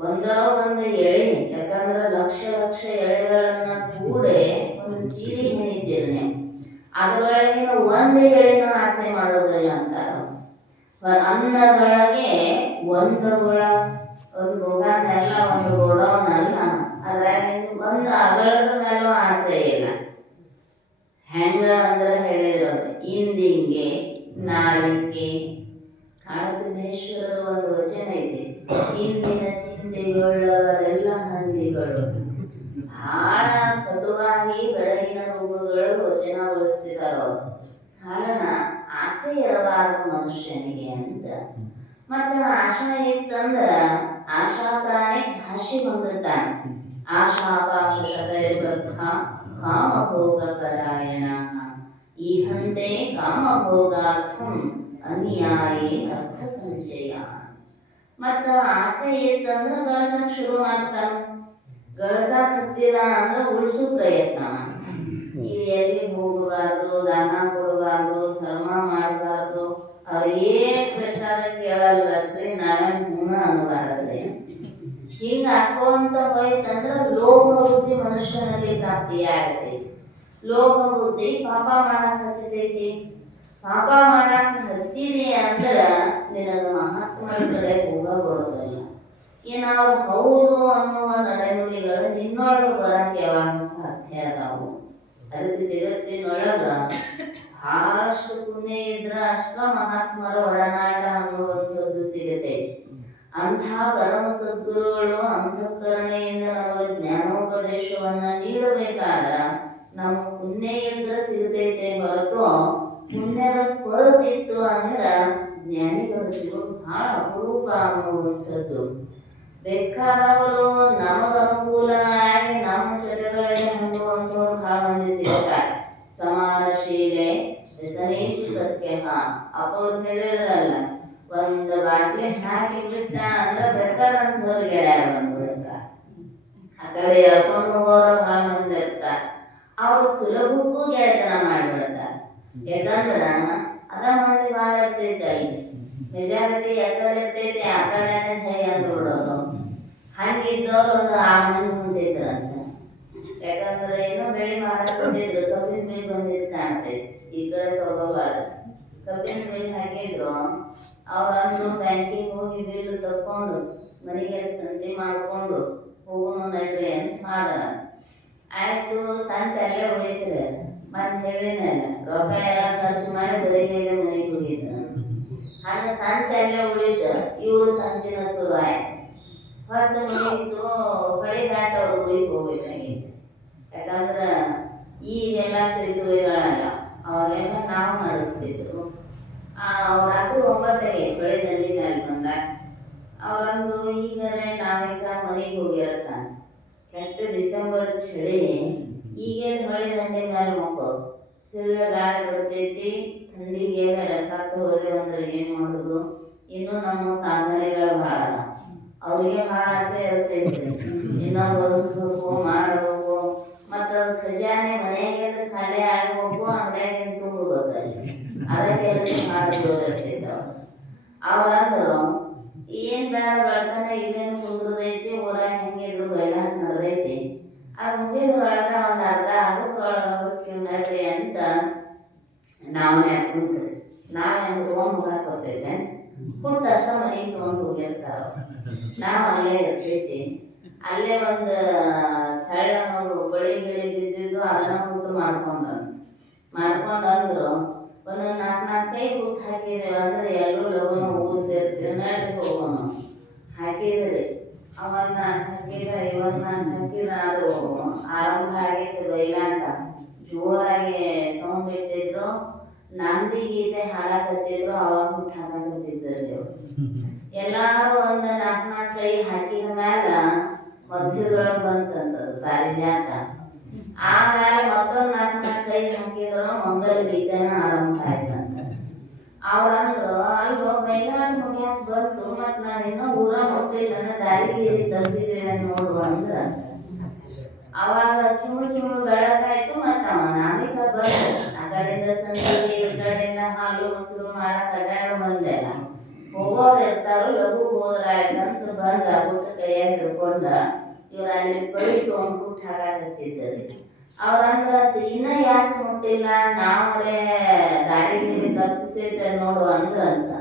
ಒಂದು ಎಳೆ, ಯಾಕಂದ್ರೆ ಲಕ್ಷ ಲಕ್ಷ ಎಳೆಗಳನ್ನ ಕೂಡೆ ಒಂದು ಸೀರೆ ಹೇಳಿದ್ದೀರಿ ನೀವು. ಅದರೊಳಗಿನ ಒಂದು ಎಳೆನೂ ಆಸೆ ಮಾಡೋದಿಲ್ಲ ಅಂತಾರ. ಅನ್ನದೊಳಗೆ ಒಂದು ಗುಳ, ಒಂದು ಹೋಗಲ್ಲ, ಒಂದು ಗೋಡೌನ್ ಅಲ್ಲ, ಅದ್ರಾಗ ಒಂದು ಅಗಳದ ಮೇಲೂ ಆಸೆ ಇಲ್ಲ. ಹೆಂಗ ಅಂದ್ರೆ ಹೇಳಿದ್ರು, ಇಂದಿಂಗೆ ನಾಳಿಗೆ. ಕಾಳಸಿದ್ದೇಶ್ವರರು ಒಂದು ವಚನ ಇದೆ, ಇಂದಿನ ಚಿಂತೆಯುಳ್ಳವರೆಲ್ಲ ಹಂದಿಗಳು. ಬಹಳ ಕಟುವಾಗಿ ಬೆಳಗಿನ ರೂಪಗಳು ವಚನ ಉಳಿಸಿದರು. ಕಾರಣ ಆಸೆ ಇರಬಾರದು ಮನುಷ್ಯನಿಗೆ ಅಂತ. ಮತ್ತೆ ಆಶಾ ಇತ್ತಂದ್ರ ಆಶಾ ಪ್ರಾಣಿ ಭಾಷೆ ಹೊಂದುತ್ತಾನೆ. ಆಶಾಪಾಶ ಶತೈರ್ಬದ್ಧ ಕಾಮಭೋಗ ಪರಾಯಣ ಈಹಂತೆ ಕಾಮಭೋಗಾರ್ಥಂ ಅನ್ಯಾಯೇ ಅರ್ಥ ಸಂಚಯ. ಮತ್ತ ಆಸೆ ಇತ್ತಂದ್ರ ಗಳಸಕ್ ಶುರು ಮಾಡ್ತಾನೆ. ಗಳಸಕ್ ಹತ್ತಿದ ಅಂದ್ರೆ ಉಳಿಸೋ ಪ್ರಯತ್ನ ಮಾಡ್ತಾನೆ. ಇದು ಎಲ್ಲಿ ಹೋಗಬಾರ್ದು, ದಾನ ಕೊಡಬಾರ್ದು, ಧರ್ಮ ಮಾಡಬಾರ್ದು, ಅವ್ರು ಏನ್ ಬೇಕಾದ ಕೇಳಲ್ರಿ, ನಾವೇನ್ ಗುಣ ಅನ್ನಬಾರದೆ. ಹಿಂಗ ಹಾಕೋಂತ ಹೋಯ್ತಂದ್ರ ಲೋಭ ಬುದ್ಧಿ ಮನುಷ್ಯನಲ್ಲಿ ಪ್ರಾಪ್ತಿಯಾಗತ್ತೆ. ಲೋಭ ಬುದ್ಧಿ ಪಾಪ ಮಾಡಕ್ ಹಚ್ಚತೈತಿ. ಪಾಪ ಮಾಡಕ್ ಹಚ್ಚಿದೆ ಅಂದ್ರ ನಿನಗ ಮಹಾತ್ಮರ ಕಡೆ ಹೋಗಬಾರದಲ್ಲ. ಏನ್ ಅವ್ರು ಹೌದು ಅನ್ನುವ ನಡೆನುಡಿಗಳು ನಿನ್ನೊಳಗ ಬರಕ್ಕೆ ಯಾವಾಗ ಸಾಧ್ಯ ಅದಾವು. ಅದಕ್ಕೆ ಜಗತ್ತಿನೊಳಗ ಬಹಳಷ್ಟು ಪುಣ್ಯ ಇದ್ರ ಅಷ್ಟ ಮಹಾತ್ಮರ ಒಡನಾಟ ಅನ್ನುವಂಥದ್ದು ಸಿಗುತ್ತೆ. ಅಂಥ ಪರಮ ಸದ್ಗುರುಗಳು ಅಂತಃಕರಣೆಯಿಂದ ನಮಗೆ ಜ್ಞಾನೋಪದೇಶವನ್ನ ನೀಡಬೇಕಾದ್ರ ನಮ್ಮ ಪುಣ್ಯ ಇದ್ರ ಸಿಗತೈತೆ ಹೊರತು ಪುಣ್ಯದ ಕೊರತಿತ್ತು ಅಂದ್ರ ಜ್ಞಾನಿಗಳು ಸಿಗೋದು ಬಹಳ ಅಪರೂಪ ಅನ್ನುವಂಥದ್ದು. ಬೇಕಾದವರು ನಮಗ ಅನುಕೂಲವಾಗಿ ನಮ್ಮ ಚಟಗಳಿಗೆ ಹೊಂದುವಂಥವ್ರು ಬಹಳ ಮಂದಿ ಸಿಗ್ತಾರೆ. ಸಮಾನಶೀಲೆ ವ್ಯಸನೇಶು ಸತ್ಯ. ಅಪ್ಪವ್ರು ಹೇಳಿದ್ರಲ್ಲ, ಒಂದು ಬಾಟ್ಲಿ ಹಾಕಿ ಬಿಟ್ಟ ಅಂದ್ರೆ ಬೇಕಾದಂಥವ್ರು ಗೆಳೆಯರ ಬಂದ್ಬಿಡ್ತಾರೆ. ಆ ಕಡೆ ಎಳ್ಕೊಂಡು ಹೋಗೋರು ಬಹಳ ಮಂದಿ ಇರ್ತಾರೆ. ಅವ್ರು ಸುಲಭಕ್ಕೂ ಗೆಳೆತನ ಮಾಡಿಬಿಡ್ತಾರೆ. ಯಾಕಂದ್ರ ಅದ ಮಂದಿ ಭಾಳ ಇರ್ತೈತೆ ಅಲ್ಲಿ. ಮೆಜಾರಿಟಿ ಎಕಡೆ ಇರ್ತೈತಿ ಆ ಕಡೆನೆ ಸಹಿ ಅಂದು ಬಿಡೋದು. ಹಂಗಿದ್ದವ್ರು ಒಂದು 6 ಮಂದಿ ಹೊಂಟಿದ್ರಂತ. ಯಾಕಂದ್ರೆ ಏನೋ ಬೆಳೆ ಮಾರಾಡ್ತಿದ್ರು, ಕಬ್ಬಿನ ಮಿಲ್ ಬಂದಿದ್ದು ಕಾಣ್ತೈತಿ. ಈ ಕಡೆ ತಗೋಬಾರ್ದು. ಕಬ್ಬಿನ ಮಿಲ್ ಹಾಕಿದ್ರು. ಅವ್ರಂದ್ರು ಬ್ಯಾಂಕಿಗೆ ಹೋಗಿ ಬಿಲ್ ತಕೊಂಡು ಮನೆಗೆ ಸಂತೆ ಮಾಡಿಕೊಂಡು ಹೋಗೋಣ ನಡ್ರಿ ಅಂತ ಮಾಡ. ಆಯ್ತು, ಸಂತೆ ಅಲ್ಲೇ ಉಳಿತ್ರಿ. ಮತ್ತೆ ಹೇಳಿನಲ್ಲ, ರೊಕ್ಕ ಎಲ್ಲ ಖರ್ಚು ಮಾಡಿ ಬರೀಗೆ ಮನೆಗೆ ಹೋಗಿದ್ರು. ಹಾಗೆ ಸಂತೆ ಅಲ್ಲೇ ಉಳಿತು. ಇವ್ರು ಸಂತಿನ ಶುರು ಆಯ್ತು. ಹೊತ್ತು ಮುಗಿತು, ಹೊಳೆ ದಾಟ ಅವ್ರ ಊರಿಗೆ ಹೋಗ್ಬೇಕಾಗಿತ್ತು. ಯಾಕಂದ್ರೆ ಈಗೆಲ್ಲ ಸೇತುವೆಗಳಲ್ಲ, ಅವಾಗೆಲ್ಲ ನಾವು ನಡೆಸ್ತಿದ್ರು. ರಾತ್ರಿ 9ಕ್ಕೆ ಬೆಳೆ ದಂಡಿ ಮೇಲೆ ಬಂದಾಗ ಅವಂದು ಈಗಲೇ ನಾವೀಗ ಮನೆಗೆ ಹೋಗಿರತ್ತಾನೆ. ಕೆಟ್ಟ ಡಿಸೆಂಬರ್ ಚಳಿ, ಈಗೇನು ಹೊಳೆ ದಂಡೆ ಮೇಲೆ ಮಕ್ಕಳು ಸಿಳ್ಳ ಗಾಳಿ ಬಿಡ್ತೈತಿ, ಥಂಡಿಗೆ ಸತ್ತು ಹೋದೆ ಅಂದ್ರೆ ಏನು ಮಾಡೋದು? ಇನ್ನು ನಮ್ಮ ಸಾಧನೆಗಳು ಭಾಳ, ಅವ್ರಿಗೆ ಭಾಳ ಆಸೆ ಇರ್ತೈತಿ ಇನ್ನೊಂದು ಓದಿಸ್ಬೇಕು ಮಾಡಬೇಕು, ಮತ್ತು ಖಜಾನೆ ಮನೆಯಾಗ ಖಾಲಿ ಆಗಬೇಕು, ಅಂಗಡಿಯಾಗ ತುಂಬಬೇಕಲ್ಲಿ, ಅದ ಕೆಲಸ ಮಾಡೋದಿರ್ತೈತಿ. ಅವ್ರಂದ್ರು ಏನ್ ಬೇಡ ಬೆಳ್ತಾನೆ ಇಲ್ಲೇನು ಕುಂದ್ರದೈತಿ, ಊರಾಗ ಹೆಂಗಿದ್ರು ಬಯಲಾಟ ನಡೆದೈತಿ, ಅದು ಮುಗಿದ್ರೊಳಗ ಒಂದು ಅರ್ಧ ಆಗದ್ರೊಳಗ ಹೋಗ್ತೀವಿ ನಡ್ರಿ ಅಂತ ನಾವೇ ಕುಂತ್ರಿ. ನಾವೇನು ತೊಗೊಂಡು ಹೋಗಕ್ಕೆ ಬರ್ತೈತೆ, ಕುಂತ ಅಷ್ಟ ಮನೆಗೆ ತೊಗೊಂಡು ಹೋಗಿರ್ತಾರ. ನಾವು ಅಲ್ಲೇ ಇರ್ತೈತಿ. ಅಲ್ಲೇ ಒಂದು ತಳ್ಳ ಬಳಿ ಬಿದ್ದಿದ್ದು ಅದನ್ನ ಊಟ ಮಾಡ್ಕೊಂಡಂದ್ರು ಒಂದು 4 ಕೈ ಊಟ ಹಾಕಿದೇವೆ ಅಂದ್ರೆ ಎಲ್ಲರೂ ಲಗುನ ಊರು ಸೇರ್ತೀವಿ, ನಡ್ರಿ ಹೋಗೋಣ ಹಾಕಿದ್ರಿ. ಅವನ್ನ ಹಾಕಿದ ಇವನ್ನ ಹಾಕಿದ ಅದು ಆರಂಭ ಆಗೈತೆ ಬೈಲಾಟ. ಜೋರಾಗಿ ಸೌಂಡ್ ಇಟ್ಟಿದ್ರು, ನಂದಿ ಗೀತೆ ಹಾಡಕತ್ತಿದ್ರು, ಅವಾಗ ಊಟ ಹಾಕಕತ್ತಿದ್ರಲ್ಲಿ ಅವ್ರು. ಎಲ್ಲಾರು ಒಂದು 4 ಕೈ ಹಾಕಿದ ಮ್ಯಾಲ ಮಧ್ಯದೊಳಗೆ ಬಂತಂತದು ಪಾರಿಜಾತ. ಆಮೇಲೆ ಮತ್ತೊಂದು 4 ಕೈ ಹಾಕಿದ್ರು, ಮಂಗಲ ಗೀತೆನ ಆರಂಭ ಆಯ್ತಂತ. ಅವ್ರಂದ್ರು ಅಲ್ವ ಬೈಲಾಟ ಮುಗಿಯಾಕ ಬಂತು, ಮತ್ ನಾವಿನ್ನೂ ಊರ ಮುಟ್ಟಿಲ್ಲ, ದಾರಿಗೆ ತಂದಿದ್ದೇವೆ ನೋಡು ಅಂದ್ರ. ಅವಾಗ ಚುಮು ಬೆಳಗಾಯ್ತು. ಮತ್ತ ನಾವೀಗ ಬಂದ ಆ ಕಡೆಯಿಂದ ಸಂದಿಗೆ, ಈ ಕಡೆಯಿಂದ ಹಾಲು ಮೊಸರು ಮಾರಕ ಅಡ್ಡಾಡೋ ಬಂದೆಲ್ಲ. ಹೋಗೋರು ಇರ್ತಾರೋ ಲಘು ಹೋದ್ರಾಯ್ತಂತ ಬಂದ ಊಟ ಕೈಯಾಗ ಹಿಡ್ಕೊಂಡ ಇವ್ರ ಅಲ್ಲಿ ಬಳಿ ತೊಗೊಂಡು ಊಟ ಹಾಕತ್ತಿದ್ದರು. ಅವ್ರಂದ್ರ ಇನ್ನ ಯಾಕೆ ಮುಟ್ಟಿಲ್ಲ, ನಾವೇ ಗಾಡಿಗೆ ತಪ್ಪಿಸೈತೆ ನೋಡು ಅಂದ್ರ ಅಂತ.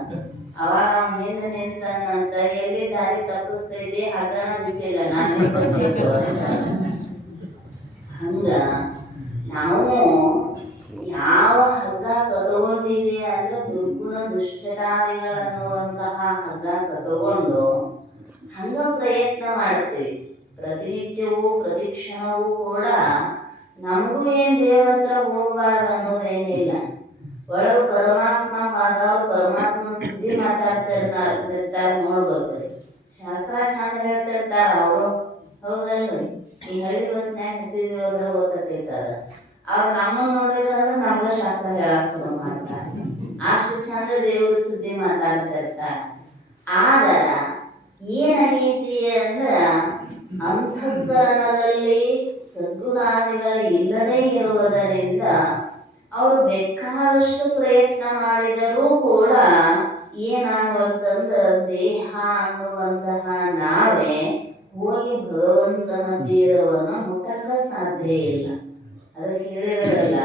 ಅವಾಗ ಅವ್ನ ಹಿಂದೆ ನಿಂತಂತ, ಎಲ್ಲಿ ದಾರಿ ತಪ್ಪಿಸ್ತೈತಿ ಅದನ್ನ ಬಿಚ್ಚಿಲ್ಲ ನಾನು ಕೊಟ್ಟಿದ್ದು. ಹಂಗ ನಾವು ಯಾವ ಹಗ್ಗ ಕಟ್ಕೊಂಡಿವಿ ಅಂದ್ರೆ ದುರ್ಗುಣ ದುಶ್ಚರಾದಿಗಳನ್ನುವಂತಹ ಹಗ್ಗ ಕಟ್ಟಿಕೊಂಡು ಹಂಗ ಪ್ರಯತ್ನ ಮಾಡ್ತೀವಿ. ಪ್ರತಿನಿತ್ಯವೂ ಪ್ರತಿಕ್ಷಣವೂ ಕೂಡ ನಮಗೂ ಏನ್ ದೇವ್ರ ಹತ್ರ ಹೋಗ್ಬಾರ್ದು ಅನ್ನೋದೇನಿಲ್ಲ. ಒಳಗೆ ಪರಮಾತ್ಮ ಆದವ್ರು ಪರಮಾತ್ಮನ ಸುದ್ದಿ ಮಾತಾಡ್ತಿರ್ತಾರೆ ನೋಡ್ಬೇಕ್ರಿ. ಶಾಸ್ತ್ರ ಚಂದ ಹೇಳ್ತಿರ್ತಾರ ಅವರು, ಹೌದಲ್ರಿ? ಈ ಹಳ್ಳಿ ಬಸ್ನ್ಯಾಗ ಹತ್ತಿದ್ವಿ ಹೋದ್ರೆ ಗೊತ್ತಿರ್ತಾರ. ಅವ್ರು ನಮ್ಮನ್ನ ನೋಡಿದ್ರಂದ್ರೆ ನಮ್ಗ ಶಾಸ್ತ್ರ ಹೇಳಕ್ ಶುರು ಮಾಡ್ತಾರೆ. ಅಷ್ಟು ಚಂದ ದೇವ್ರ ಸುದ್ದಿ ಮಾತಾಡ್ತಿರ್ತಾರ. ಆದ್ರ ಏನಾಗೈತಿ ಅಂದ್ರ ಅಂತಃಕರಣದಲ್ಲಿ ಸದ್ಗುಣಾದಿಗಳು ಇಲ್ಲದೇ ಇರುವುದರಿಂದ ಅವರು ಬೇಕಾದಷ್ಟು ಪ್ರಯತ್ನ ಮಾಡಿದರೂ ಕೂಡ ಏನಾಗುವಂತಂದ್ರ ದೇಹ ಅನ್ನುವಂತಹ ನಾವೇ ಹೋಗಿ ಭಗವಂತನ ತೀರವನ್ನು ಮುಟ್ಟಕ ಸಾಧ್ಯ ಇಲ್ಲ. ಅದಕ್ಕೆ ಹೇಳಿರಲ್ಲ,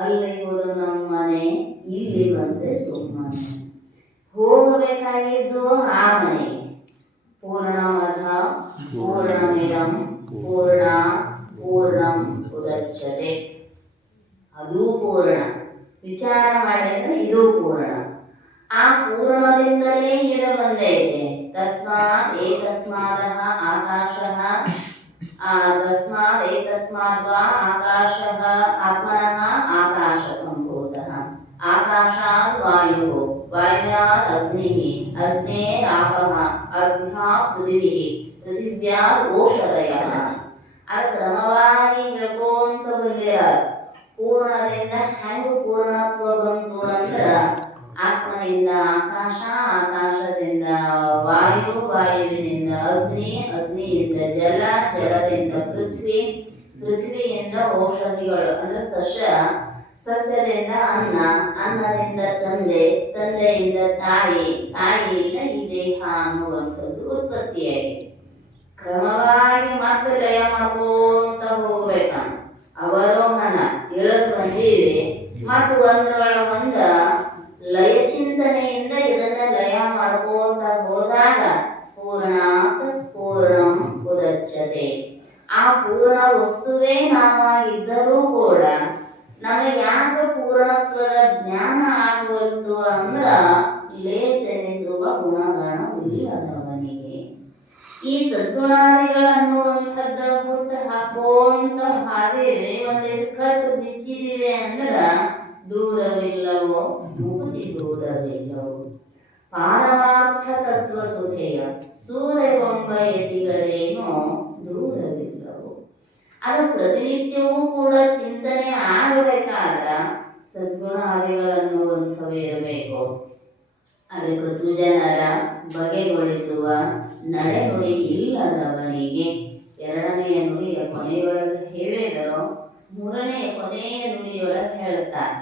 ಅಲ್ಲಿ ಹೋದ ನಮ್ಮನೆ ಇಲ್ಲಿ ಬಂದ್ರೆ ಸುಮ್ಮನೆ. ಹೋಗಬೇಕಾಗಿದ್ದು ಆ ಮನೆಗೆ. ಪೂರ್ಣಮದ ಪೂರ್ಣಮಿದಂ ಪೂರ್ಣ ಪೂರ್ಣಂ ಉದಚ್ಯತೆ. ಅದು ಪೂರ್ಣ. ವಿಚಾರ ಮಾಡಿದ್ರೆ ಇದು ಪೂರ್ಣ. ಆ ಪೂರ್ಣದಿಂದಲೇ ಇದು ಬಂದೈತೆ. ತಸ್ಮಾತ್ ಏತಸ್ಮಾದಃ ಆಕಾಶಃ ತಸ್ಮಾತ್ ಏತಸ್ಮಾದ್ವಾ ಆಕಾಶಃ ಆತ್ಮನಃ ಆಕಾಶ ಸಂಭೂತಃ. ಆಕಾಶಾತ್ ವಾಯುಃ ವಾಯುವ್ಯಾತ್ ಅಗ್ನಿಃ ಅಗ್ನೇರಾಪಃ ಅಗ್ನ್ಯಾತ್ ಪೃಥಿವಿಃ ಪೃಥಿವ್ಯಾತ್ ಓಷಧಯಃ. ಅದು ಕ್ರಮವಾಗಿ ಹೇಳ್ಕೊಂತ ಬಂದಿರ. ಪೂರ್ಣದಿಂದ ಹೆಂಗ ಪೂರ್ಣತ್ವ ಬಂತು ಅಂದ್ರ ಆತ್ಮನಿಂದ ಆಕಾಶ, ಆಕಾಶದಿಂದ ವಾಯು, ವಾಯುವಿನಿಂದ ಅಗ್ನಿ, ಅಗ್ನಿಯಿಂದ ಜಲ, ಜಲದಿಂದ ಪೃಥ್ವಿ, ಪೃಥ್ವಿಯಿಂದ ಔಷಧಿಗಳು ಅಂದ್ರೆ ಸಸ್ಯ, ಸಸ್ಯದಿಂದ ಅನ್ನ, ಅನ್ನದಿಂದ ತಂದೆ, ತಂದೆಯಿಂದ ತಾಯಿ, ತಾಯಿಯಿಂದ ಈ ದೇಹ ಅನ್ನುವಂಥದ್ದು ಉತ್ಪತ್ತಿಯಾಗಿದೆ. ಕ್ರಮವಾಗಿ ಮತ್ತೆ ಲಯ ಮಾಡ್ಕೊಂತ ಹೋಗ್ಬೇಕಂತ ಅವರೋಹಣ ಇಳದ್ ಬಂದೀವಿ. ಮತ್ತು ಒಂದರೊಳಗೊಂದ ಲಯ ಚಿಂತನೆಯಿಂದ ಇದನ್ನ ಲಯ ಮಾಡ್ಕೊಂತ ಹೋದಾಗ ಪೂರ್ಣಾತ್ ಪೂರ್ಣಂ ಉದಚ್ಯತೆ. ಆ ಪೂರ್ಣ ವಸ್ತುವೇ ನಾವಾಗಿದ್ದರೂ ಕೂಡ ನಮಗೆ ಯಾಕೆ ಪೂರ್ಣತ್ವದ ಜ್ಞಾನ ಆಗಬಹುದು ಅಂದ್ರ ಲೇಸೆನಿಸುವ ಗುಣಗಣವಿಲ್ಲದವನಿಗೆ. ಈ ಸದ್ಗುಣಾದಿಗಳನ್ನುವಂಥದ್ದ ಹುಟ್ಟು ಹಾಕೋಂತ ಹಾದಿ ಮಾಡಿದೇವೆ, ಒಂದಿಟ್ಟು ಕಟ್ಟು ಬಿಚ್ಚಿದಿವೆ ಅಂದ್ರ ದೂರವಿಲ್ಲವೋ ಮುಕ್ತಿ ದೂರವಿಲ್ಲವೋ. ಪಾರಮಾರ್ಥ ತತ್ವ ಸುಧೆಯ ಸೂರ್ಯಗೊಂಬ ಎದಿಗರೇನೋ ದೂರವಿಲ್ಲವೋ. ಅದು ಪ್ರತಿನಿತ್ಯವೂ ಕೂಡ ಚಿಂತನೆ ಆಗಬೇಕಾದ್ರ ಸದ್ಗುಣಾದಿಗಳನ್ನುವಂಥವೇ ಇರಬೇಕು. ಅದಕ್ಕೆ ಸುಜನರ ಬಗೆಗೊಳಿಸುವ ನಡೆನುಡಿ ಇಲ್ಲದವನಿಗೆ, ಎರಡನೆಯ ನುಡಿಯ ಕೊನೆಯೊಳಗೆ ಹೇಳಿದರು, ಮೂರನೆಯ ಕೊನೆಯ ನುಡಿಯೊಳಗೆ ಹೇಳ್ತಾರೆ.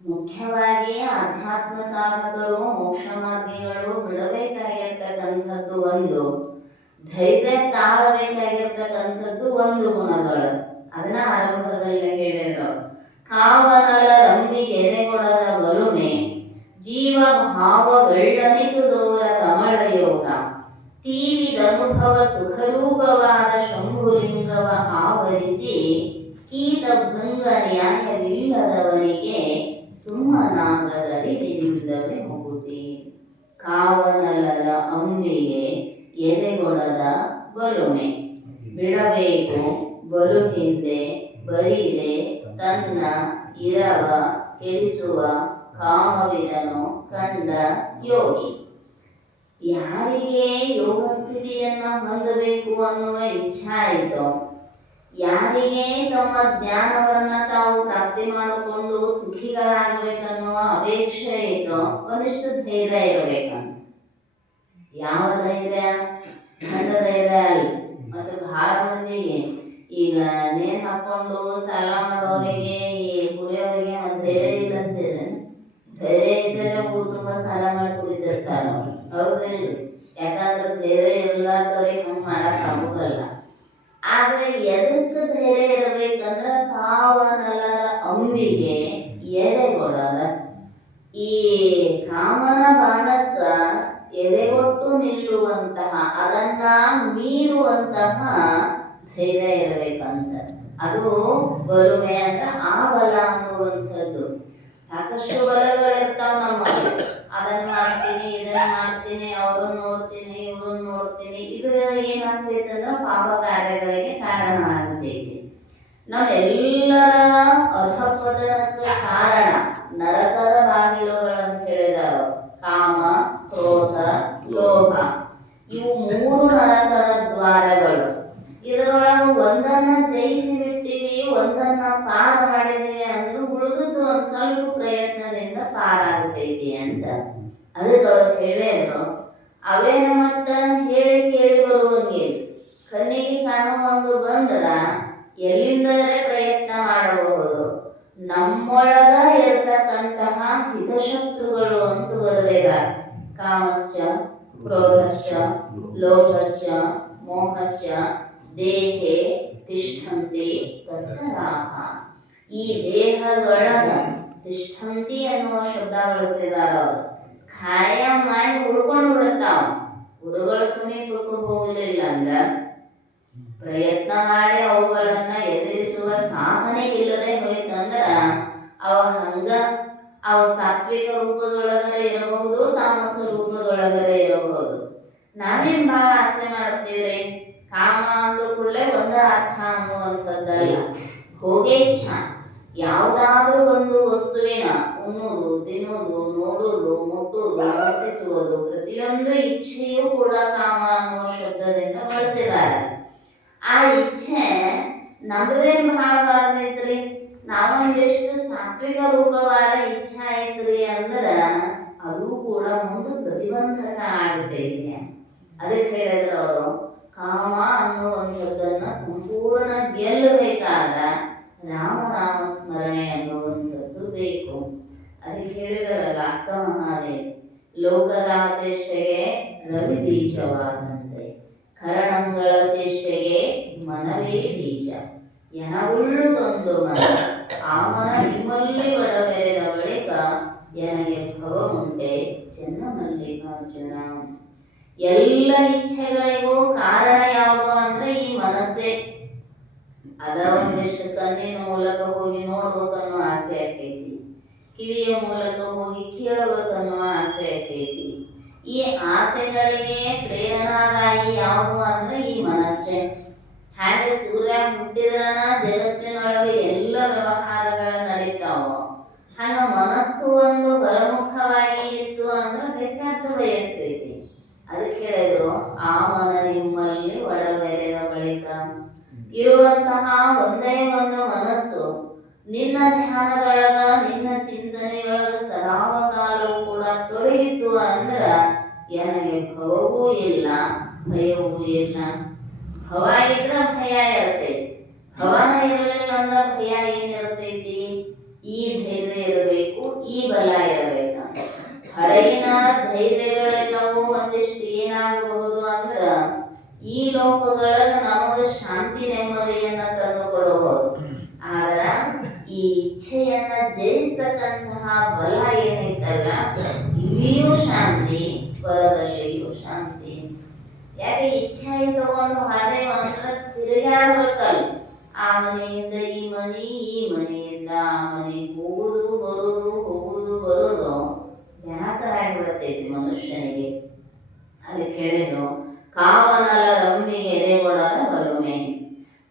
ಮುಖ್ಯವಾಗಿ ಅಧ್ಯಾತ್ಮ ಸಾಧಕರು ಮೋಕ್ಷ ಮಾರ್ಗಿಗಳು ಬಿಡಬೇಕಾಗಿರ್ತಕ್ಕಂಥದ್ದು ಒಂದು, ಧೈರ್ಯ ತಾಳಬೇಕಾಗಿರ್ತಕ್ಕಂಥದ್ದು ಒಂದು ಗುಣಗಳು. ಅದನ್ನ ಆರಂಭದಲ್ಲಿ ಹೇಳಿದರು. ಕಾವನಲ ರಂಬಿಗೆರೆಗೊಡದ ಬಲುಮೆ ಜೀವ ಭಾವ ಬೆಳ್ಳನಿತು ದೋರ ಕಮಳ ಯೋಗ ತೀವಿದನುಭವ ಸುಖರೂಪವಾದ ಶಂಭುಲಿಂಗವ ಆವರಿಸಿ ಕೀಟ ಭಂಗ ನ್ಯಾಯವಿಲ್ಲದವರಿಗೆ ಸುಮ್ಮನಾಗದರಿವಿಲ್ಲವೇ ಮುಗುತಿ. ಕಾವನಲದ ಅಂಬಿಗೆ ಎದೆಗೊಡದ ಬಲುಮೆ, ಬಿಡಬೇಕು ಬಲು ಹಿಂದೆ ಬರೀದೆ ತನ್ನ ಇರವ ಕೆಡಿಸುವ ಕಾಮವಿದನು ಕಂಡ ಯೋಗಿ. ಯಾರಿಗೆ ಯೋಗ ಸ್ಥಿತಿಯನ್ನ ಹೊಂದಬೇಕು ಅನ್ನುವ ಇಚ್ಛೆ ಆಯಿತೋ, ಯಾರಿಗೆ ತಮ್ಮ ಜ್ಞಾನವನ್ನ ತಾವು ಪ್ರಾಪ್ತಿ ಮಾಡಿಕೊಂಡು ಸುಖಿಗಳಾಗಬೇಕನ್ನುವ ಅಪೇಕ್ಷೆ ಐತೋ, ಒಂದಿಷ್ಟು ಧೈರ್ಯ ಇರಬೇಕಂತ. ಯಾವ ಧೈರ್ಯ? ನನ್ನ ಧೈರ್ಯ ಅಲ್ಲ. ಮತ್ತು ಬಹಳ ಮಂದಿಗೆ ಈಗ ನೇರ್ ಹಾಕೊಂಡು ಸಾಲ ಮಾಡೋರಿಗೆ, ಈ ಕುಡಿಯೋರಿಗೆ ಒಂದು ಧೈರ್ಯ ಇಲ್ಲ ಅಂತೀರ. ಧೈರ್ಯ ಇದ್ರೆ ಊರು ತುಂಬಾ ಸಾಲ ಮಾಡಿ ಕುಡಿದಿರ್ತಾರ, ಹೌದಿಲ್ರಿ? ಯಾಕಂದ್ರೆ ಧೈರ್ಯ ಇರ್ಲಾರ್ದವ್ರಿಗೆ ಹಂಗೆ ಮಾಡಕ್ ಆಗೋದಲ್ಲ. ಆದ್ರೆ ಎದಕ್ಕೆ ಧೈರ್ಯ ಇರಬೇಕಂದ್ರ ಕಾವನಲರ ಅಂಬಿಗೆ ಎದೆಗೊಡದ, ಈ ಕಾಮನ ಬಾಣಕ್ಕ ಎದೆಗೊಟ್ಟು ನಿಲ್ಲುವಂತಹ, ಅದನ್ನ ಮೀರುವಂತಹ ಧೈರ್ಯ ಇರಬೇಕಂತ. ಅದು ಬಲುಮೆ ಅಂದ್ರೆ ಆ ಬಲ ಅನ್ನುವಂಥದ್ದು. ಸಾಕಷ್ಟು ಬಲಗಳಿರ್ತಾವ ನಮ್ಮಲ್ಲಿ. ಅದನ್ನ ಮಾಡ್ತೀನಿ, ಇದನ್ನ ಮಾಡ್ತೀನಿ, ಅವ್ರನ್ನ ನೋಡ್ತೀನಿ, ಇವ್ರನ್ನ ನೋಡ್ತೀನಿ. ಇದು ಏನಾಗ್ತೈತೆ ಅಂದ್ರೆ ಪಾಪ ಕಾರ್ಯಗಳಿಗೆ ಕಾರಣ ಆಗ್ತೈತಿ. ನಾವೆಲ್ಲರ ಅಧಪತನಕ್ಕೆ ಕಾರಣ ನರಕದ ಬಾಗಿಲುಗಳಂತ ಹೇಳಿದಾರ. ಕಾಮ, ಕ್ರೋಧ, ಲೋಭ, ಇವು ಮೂರು ನರಕದ ದ್ವಾರಗಳು. ಇದರೊಳಗೆ ಒಂದನ್ನ ಜಯಿಸಿ ಬಿಡ್ತೀವಿ, ಒಂದನ್ನ ಪಾರ ಮಾಡಿದೀವಿ ಅಂದ್ರೆ ಉಳಿದದ್ದು ಒಂದ್ ಸ್ವಲ್ಪ ಪ್ರಯತ್ನದಿಂದ ಪಾರಾಗತೈತಿ ಅಂತ. ಅದಕ್ಕೆ ಅವ್ರು ಹೇಳಿದ್ರು, ಅವೇನ ಮತ್ತ ಹೇಳಿ ಕೇಳಿ ಬರುವಂಗಿಲ್ಲ. ಕಣ್ಣಿಗೆ ಕಾಣುವಂಗ ಬಂದ್ರ ಎಲ್ಲಿಂದರೆ ಪ್ರಯತ್ನ ಮಾಡಬಹುದು. ನಮ್ಮೊಳಗ ಇರತಕ್ಕಂತಹ ಹಿತಶತ್ರುಗಳು ಅಂತ ಬರದೇವ. ಕಾಮಶ್ಚ ಕ್ರೋಧಶ್ಚ ಲೋಭಶ್ಚ ಮೋಹಶ್ಚ ದೇಹೆ ತಿಷ್ಠಂತಿ ತಸ್ಕರಾಹ. ಈ ದೇಹದೊಳಗ ತಿಷ್ಠಂತಿ ಅನ್ನುವ ಶಬ್ದ ಬಳಸಿದಾರ ಅವರು. ಖಾಯಂ ಆಗಿ ಉಳ್ಕೊಂಡು ಬಿಡುತ್ತಾವ. ಗುರುಗಳ ಸಮೀಪಕ್ಕೂ ಹೋಗಲಿಲ್ಲ ಅಂದ್ರ, ಪ್ರಯತ್ನ ಮಾಡಿ ಅವುಗಳನ್ನ ಎದುರಿಸುವ ಸಾಧನೆ ಇಲ್ಲದೆ ಹೋಯ್ತಂದ್ರ ಅವ ಹಂಗ ಅವ ಸಾತ್ವಿಕ ರೂಪದೊಳಗರೆ ಇರಬಹುದು, ತಾಮಸ ರೂಪದೊಳಗರೆ ಇರಬಹುದು. ನಾವೇನ್ ಬಹಳ ಆಸೆ ಮಾಡ್ತೀವ್ರಿ, ಕಾಮ ಅಂದ ಕೂಡಲೇ ಒಂದ ಅರ್ಥ ಅನ್ನುವಂಥದ್ದಲ್ಲ. ಭೋಗೇಚ್ಛ, ಯಾವುದಾದ್ರೂ ಒಂದು ವಸ್ತುವಿನ ಉಣ್ಣುವುದು, ತಿನ್ನುವುದು, ನೋಡುವುದು, ಮುಟ್ಟುವುದು, ವಾಸಿಸುವುದು, ಪ್ರತಿಯೊಂದು ಇಚ್ಛೆಯೂ ಕೂಡ ಕಾಮ ಅನ್ನುವ ಶಬ್ದದಿಂದ ಬಳಸಿದ್ದಾರೆ. ಆ ಇಚ್ಛೆ ನಮ್ಮದೇನ್ ಬಹಳ ಬಾರ್ದೈತ್ರಿ. ನಾವೊಂದಿಷ್ಟು ಸಾತ್ವಿಕ ರೂಪವಾದ ಇಚ್ಛೆ ಐತ್ರಿ ಅಂದ್ರ ಅದು ಕೂಡ ಒಂದು ಪ್ರತಿಬಂಧಕ ಆಗತೈತಿ. ಅದಕ್ಕೆ ಹೇಳಿದ್ರು ಅವರು, ಕಾಮ ಅನ್ನುವಂಥದ್ದನ್ನ ಸಂಪೂರ್ಣ ಗೆಲ್ಲಬೇಕಾದ ರಾಮನಾಮ ಸ್ಮರಣೆ ಅನ್ನುವಂಥದ್ದು ಬೇಕು. ಅದಕ್ಕೆ ಹೇಳಿದ್ರಲ್ಲ ಅಕ್ಕ ಮಹಾದೇವಿ, ಲೋಕದ ಚೇಷ್ಟೆಗೆ ರವಿ ಬೀಜವಾದಂತೆ, ಕರಣಂಗಳ ಚೇಷ್ಟೆಗೆ ಮನವೇ ಬೀಜ, ಎನಗುಳ್ಳುದೊಂದು ಮನ, ಆ ಮನ ನಿಮ್ಮಲ್ಲಿ ಒಡವೆರೆದ ಬಳಿಕ ಎನಗೆ ಭವವುಂಟೆ ಚೆನ್ನ ಮಲ್ಲಿಕಾರ್ಜುನ. ಎಲ್ಲ ಇಚ್ಛೆಗಳಿಗೂ ಕಾರಣ ಯಾವುದು ಅಂದ್ರೆ ಈ ಮನಸ್ಸೇ. ಅದ ಒಂದಿಷ್ಟು ಕಣ್ಣಿನ ಮೂಲಕ ಹೋಗಿ ನೋಡ್ಬೇಕನ್ನೋ ಆಸೆ ಆಕೈತಿ, ಕಿವಿಯ ಮೂಲಕ ಹೋಗಿ ಕೇಳಬೇಕನ್ನೋ ಆಸೆ ಆಕೈತಿ. ಈ ಆಸೆಗಳಿಗೆ ಪ್ರೇರಣಾದಾಯಿ ಯಾವುದು ಅಂದ್ರೆ ಈ ಮನಸ್ಸೇ. ಹಾಗೆ ಸೂರ್ಯ ಹುಟ್ಟಿದ್ರನ ಜಗತ್ತಿನೊಳಗೆ ಎಲ್ಲ ವ್ಯವಹಾರಗಳು ನಡೀತಾವ. ಹಂಗ ಮನಸ್ಸು ಒಂದು ಹೊರಮುಖವಾಗಿ ಇತ್ತು ಅಂದ್ರೆ ಬೇಕಾದ ಬಯಸ್ತೈತಿ. ಅದಕ್ಕೆ ಹೇಳಿದ್ರು, ಆ ಮನ ನಿಮ್ಮಲ್ಲಿ ಒಡಬೆರೆದ ಬಳಿಕ ಇರುವಂತಹ ಒಂದೇ ಒಂದು ಮನಸ್ಸು ನಿನ್ನ ಧ್ಯಾನದೊಳಗ ನಿನ್ನ ಚಿಂತನೆಯೊಳಗ ಸದಾಕಾಲವೂ ಕೂಡ ತೊಡಗಿತ್ತು ಅಂದ್ರ ನನಗೆ ಭವವೂ ಇಲ್ಲ ಭಯವೂ ಇಲ್ಲ. ಭವ ಇದ್ರ ಭಯ ಇರ್ತೈತಿ, ಭವನ ಇರಲಿಲ್ಲ ಅಂದ್ರ ಭಯ ಏನಿರ್ತೈತಿ? ಈ ಧೈರ್ಯ ಇರಬೇಕು, ಈ ಬಲ ಇರಬೇಕ. ಹೊರಗಿನ ಧೈರ್ಯಗಳೆಲ್ಲವೂ ಒಂದಿಷ್ಟು ಏನಾಗಬಹುದು ಅಂದ್ರ ಈ ಲೋಕದೊಳಗ ನಮಗೆ ಶಾಂತಿ ನೆಮ್ಮದಿಯನ್ನ ತಂದು ಕೊಡಬಹುದು. ಆದ್ರ ಈ ಇಚ್ಛೆಯನ್ನ ಜಯಿಸ್ತಕ್ಕಂತಹ ಬಲ ಏನೈತಲ್ಲ, ಇಲ್ಲಿಯೂ ಶಾಂತಿ, ಪರದಲ್ಲಿಯೂ ಶಾಂತಿ. ಯಾಕೆ ಇಚ್ಛೆ ಇಟ್ಕೊಂಡು ಹಾಗೆ ಒಂದ್ಸಲ ತಿರುಗಾಡ್ಬೇಕಲ್ಲ, ಆ ಮನೆಯಿಂದ ಈ ಮನೆ, ಈ ಮನೆಯಿಂದ ಆ ಮನೆ, ಹೋಗುದು ಬರುದು ಹೋಗುದು ಬರುದು ಬೇಸರ ಆಗಿಬಿಡತೈತಿ ಮನುಷ್ಯನಿಗೆ. ಅದಕ್ಕೆ ಹೇಳಿದ್ರು, ಕಾಮನಲ ರಮ್ಮಿ ಎದೆಗೊಳಗ ಬಲುಮೆ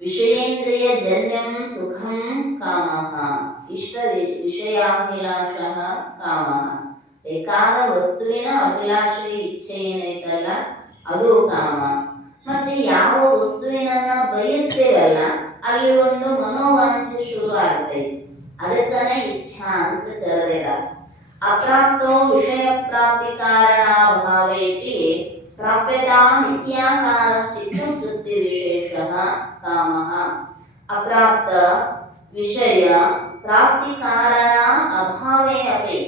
ವಿಷಯೇಂದ್ರಿಯ ಜನ್ಯಂ ಸುಖಂ ಕಾಮಃ ಇಷ್ಟ ವಿಷಯಾಭಿಲಾಷಃ ಕಾಮಃ. ಬೇಕಾದ ವಸ್ತುವಿನ ಅಭಿಲಾಷೆ ಇಚ್ಛೆ ಏನೈತಲ್ಲ ಅದು ಕಾಮ. ಮತ್ತೆ ಯಾವ ವಸ್ತುವಿನನ್ನ ಬಯಸ್ತೇವಲ್ಲ ಅಲ್ಲಿ ಒಂದು ಮನೋವಾಂಛೆ ಶುರು ಆಗ್ತೈತಿ. ಅದಕ್ಕನೇ ಇಚ್ಛಾ ಅಂತ ಕರೆದಿರ. ಅಪ್ರಾಪ್ತೋ ವಿಷಯ ಪ್ರಾಪ್ತಿ ಕಾರಣಾಭಾವೇಪಿ ಪ್ರಾಪ್ಯತಾಂ ಇತ್ಯಾಕಾರಶ್ಚಿತ್ತವೃತ್ತಿ ವಿಶೇಷಃ ಕಾಮಃ. ಅಪ್ರಾಪ್ತ ವಿಷಯ ಪ್ರಾಪ್ತಿ ಕಾರಣ ಅಭಾವೇ ಅಪಿ,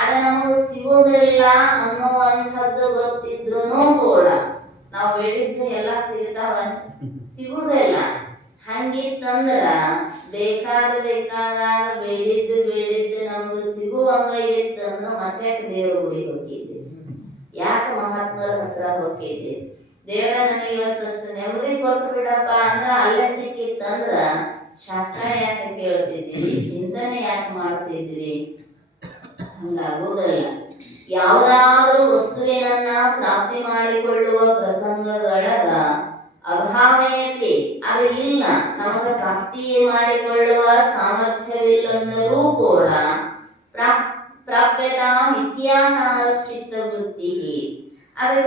ಅದು ನಮಗೆ ಸಿಗೋದಿಲ್ಲ ಅನ್ನುವಂಥದ್ದು ಗೊತ್ತಿದ್ರು ಕೂಡ ನಾವು ಬೇಡಿದ್ದು ಎಲ್ಲ ಸಿಗ್ತಾವ ಸಿಗುವುದಿಲ್ಲ. ಹಂಗಿತ್ತಂದ್ರ ಬೇಕಾದಾಗ ಬೇಡಿದ್ದು ನಮ್ಗೆ ಸಿಗುವಂಗ ಇತ್ತಂದ್ರ ಮತ್ತೆ ದೇವ್ರ ಗುಡಿ ಹೋಗಿದ್ದೆ, ಯಾಕೆ ಮಹಾತ್ಮರ ಹತ್ರ ಹೋಗಿದ್ದೆ? ದೇವರ ನನಗೆ ಇವತ್ತಷ್ಟು ನೆಮ್ಮದಿ ಕೊಟ್ಟು ಬಿಡಪ್ಪ ಅಂದ್ರ ಅಲ್ಲೇ ಸಿಕ್ಕಿತ್ತಂದ್ರ ಶಾಸ್ತ್ರ ಯಾಕೆ ಕೇಳ್ತಿದ್ವಿ, ಚಿಂತನೆ ಯಾಕೆ ಮಾಡ್ತಿದ್ವಿ? ಹಂಗಾಗುವುದಲ್ಲ. ಯಾವುದಾದ್ರೂ ವಸ್ತುವಿನನ್ನ ಪ್ರಾಪ್ತಿ ಮಾಡಿಕೊಳ್ಳುವ ಪ್ರಸಂಗಗಳಗ ಅಭಾವೇತಿ ಅದು ಇಲ್ಲ, ನಮಗೆ ಪ್ರಾಪ್ತಿ ಮಾಡಿಕೊಳ್ಳುವ ಸಾಮರ್ಥ್ಯವಿಲ್ಲಂದರೂ ಕೂಡ ಪ್ರಾಪ್ಯತಾ ಮಿಥ್ಯಾಕಾರಶ್ಚಿತ್ತ ವೃತ್ತಿ, ಅದು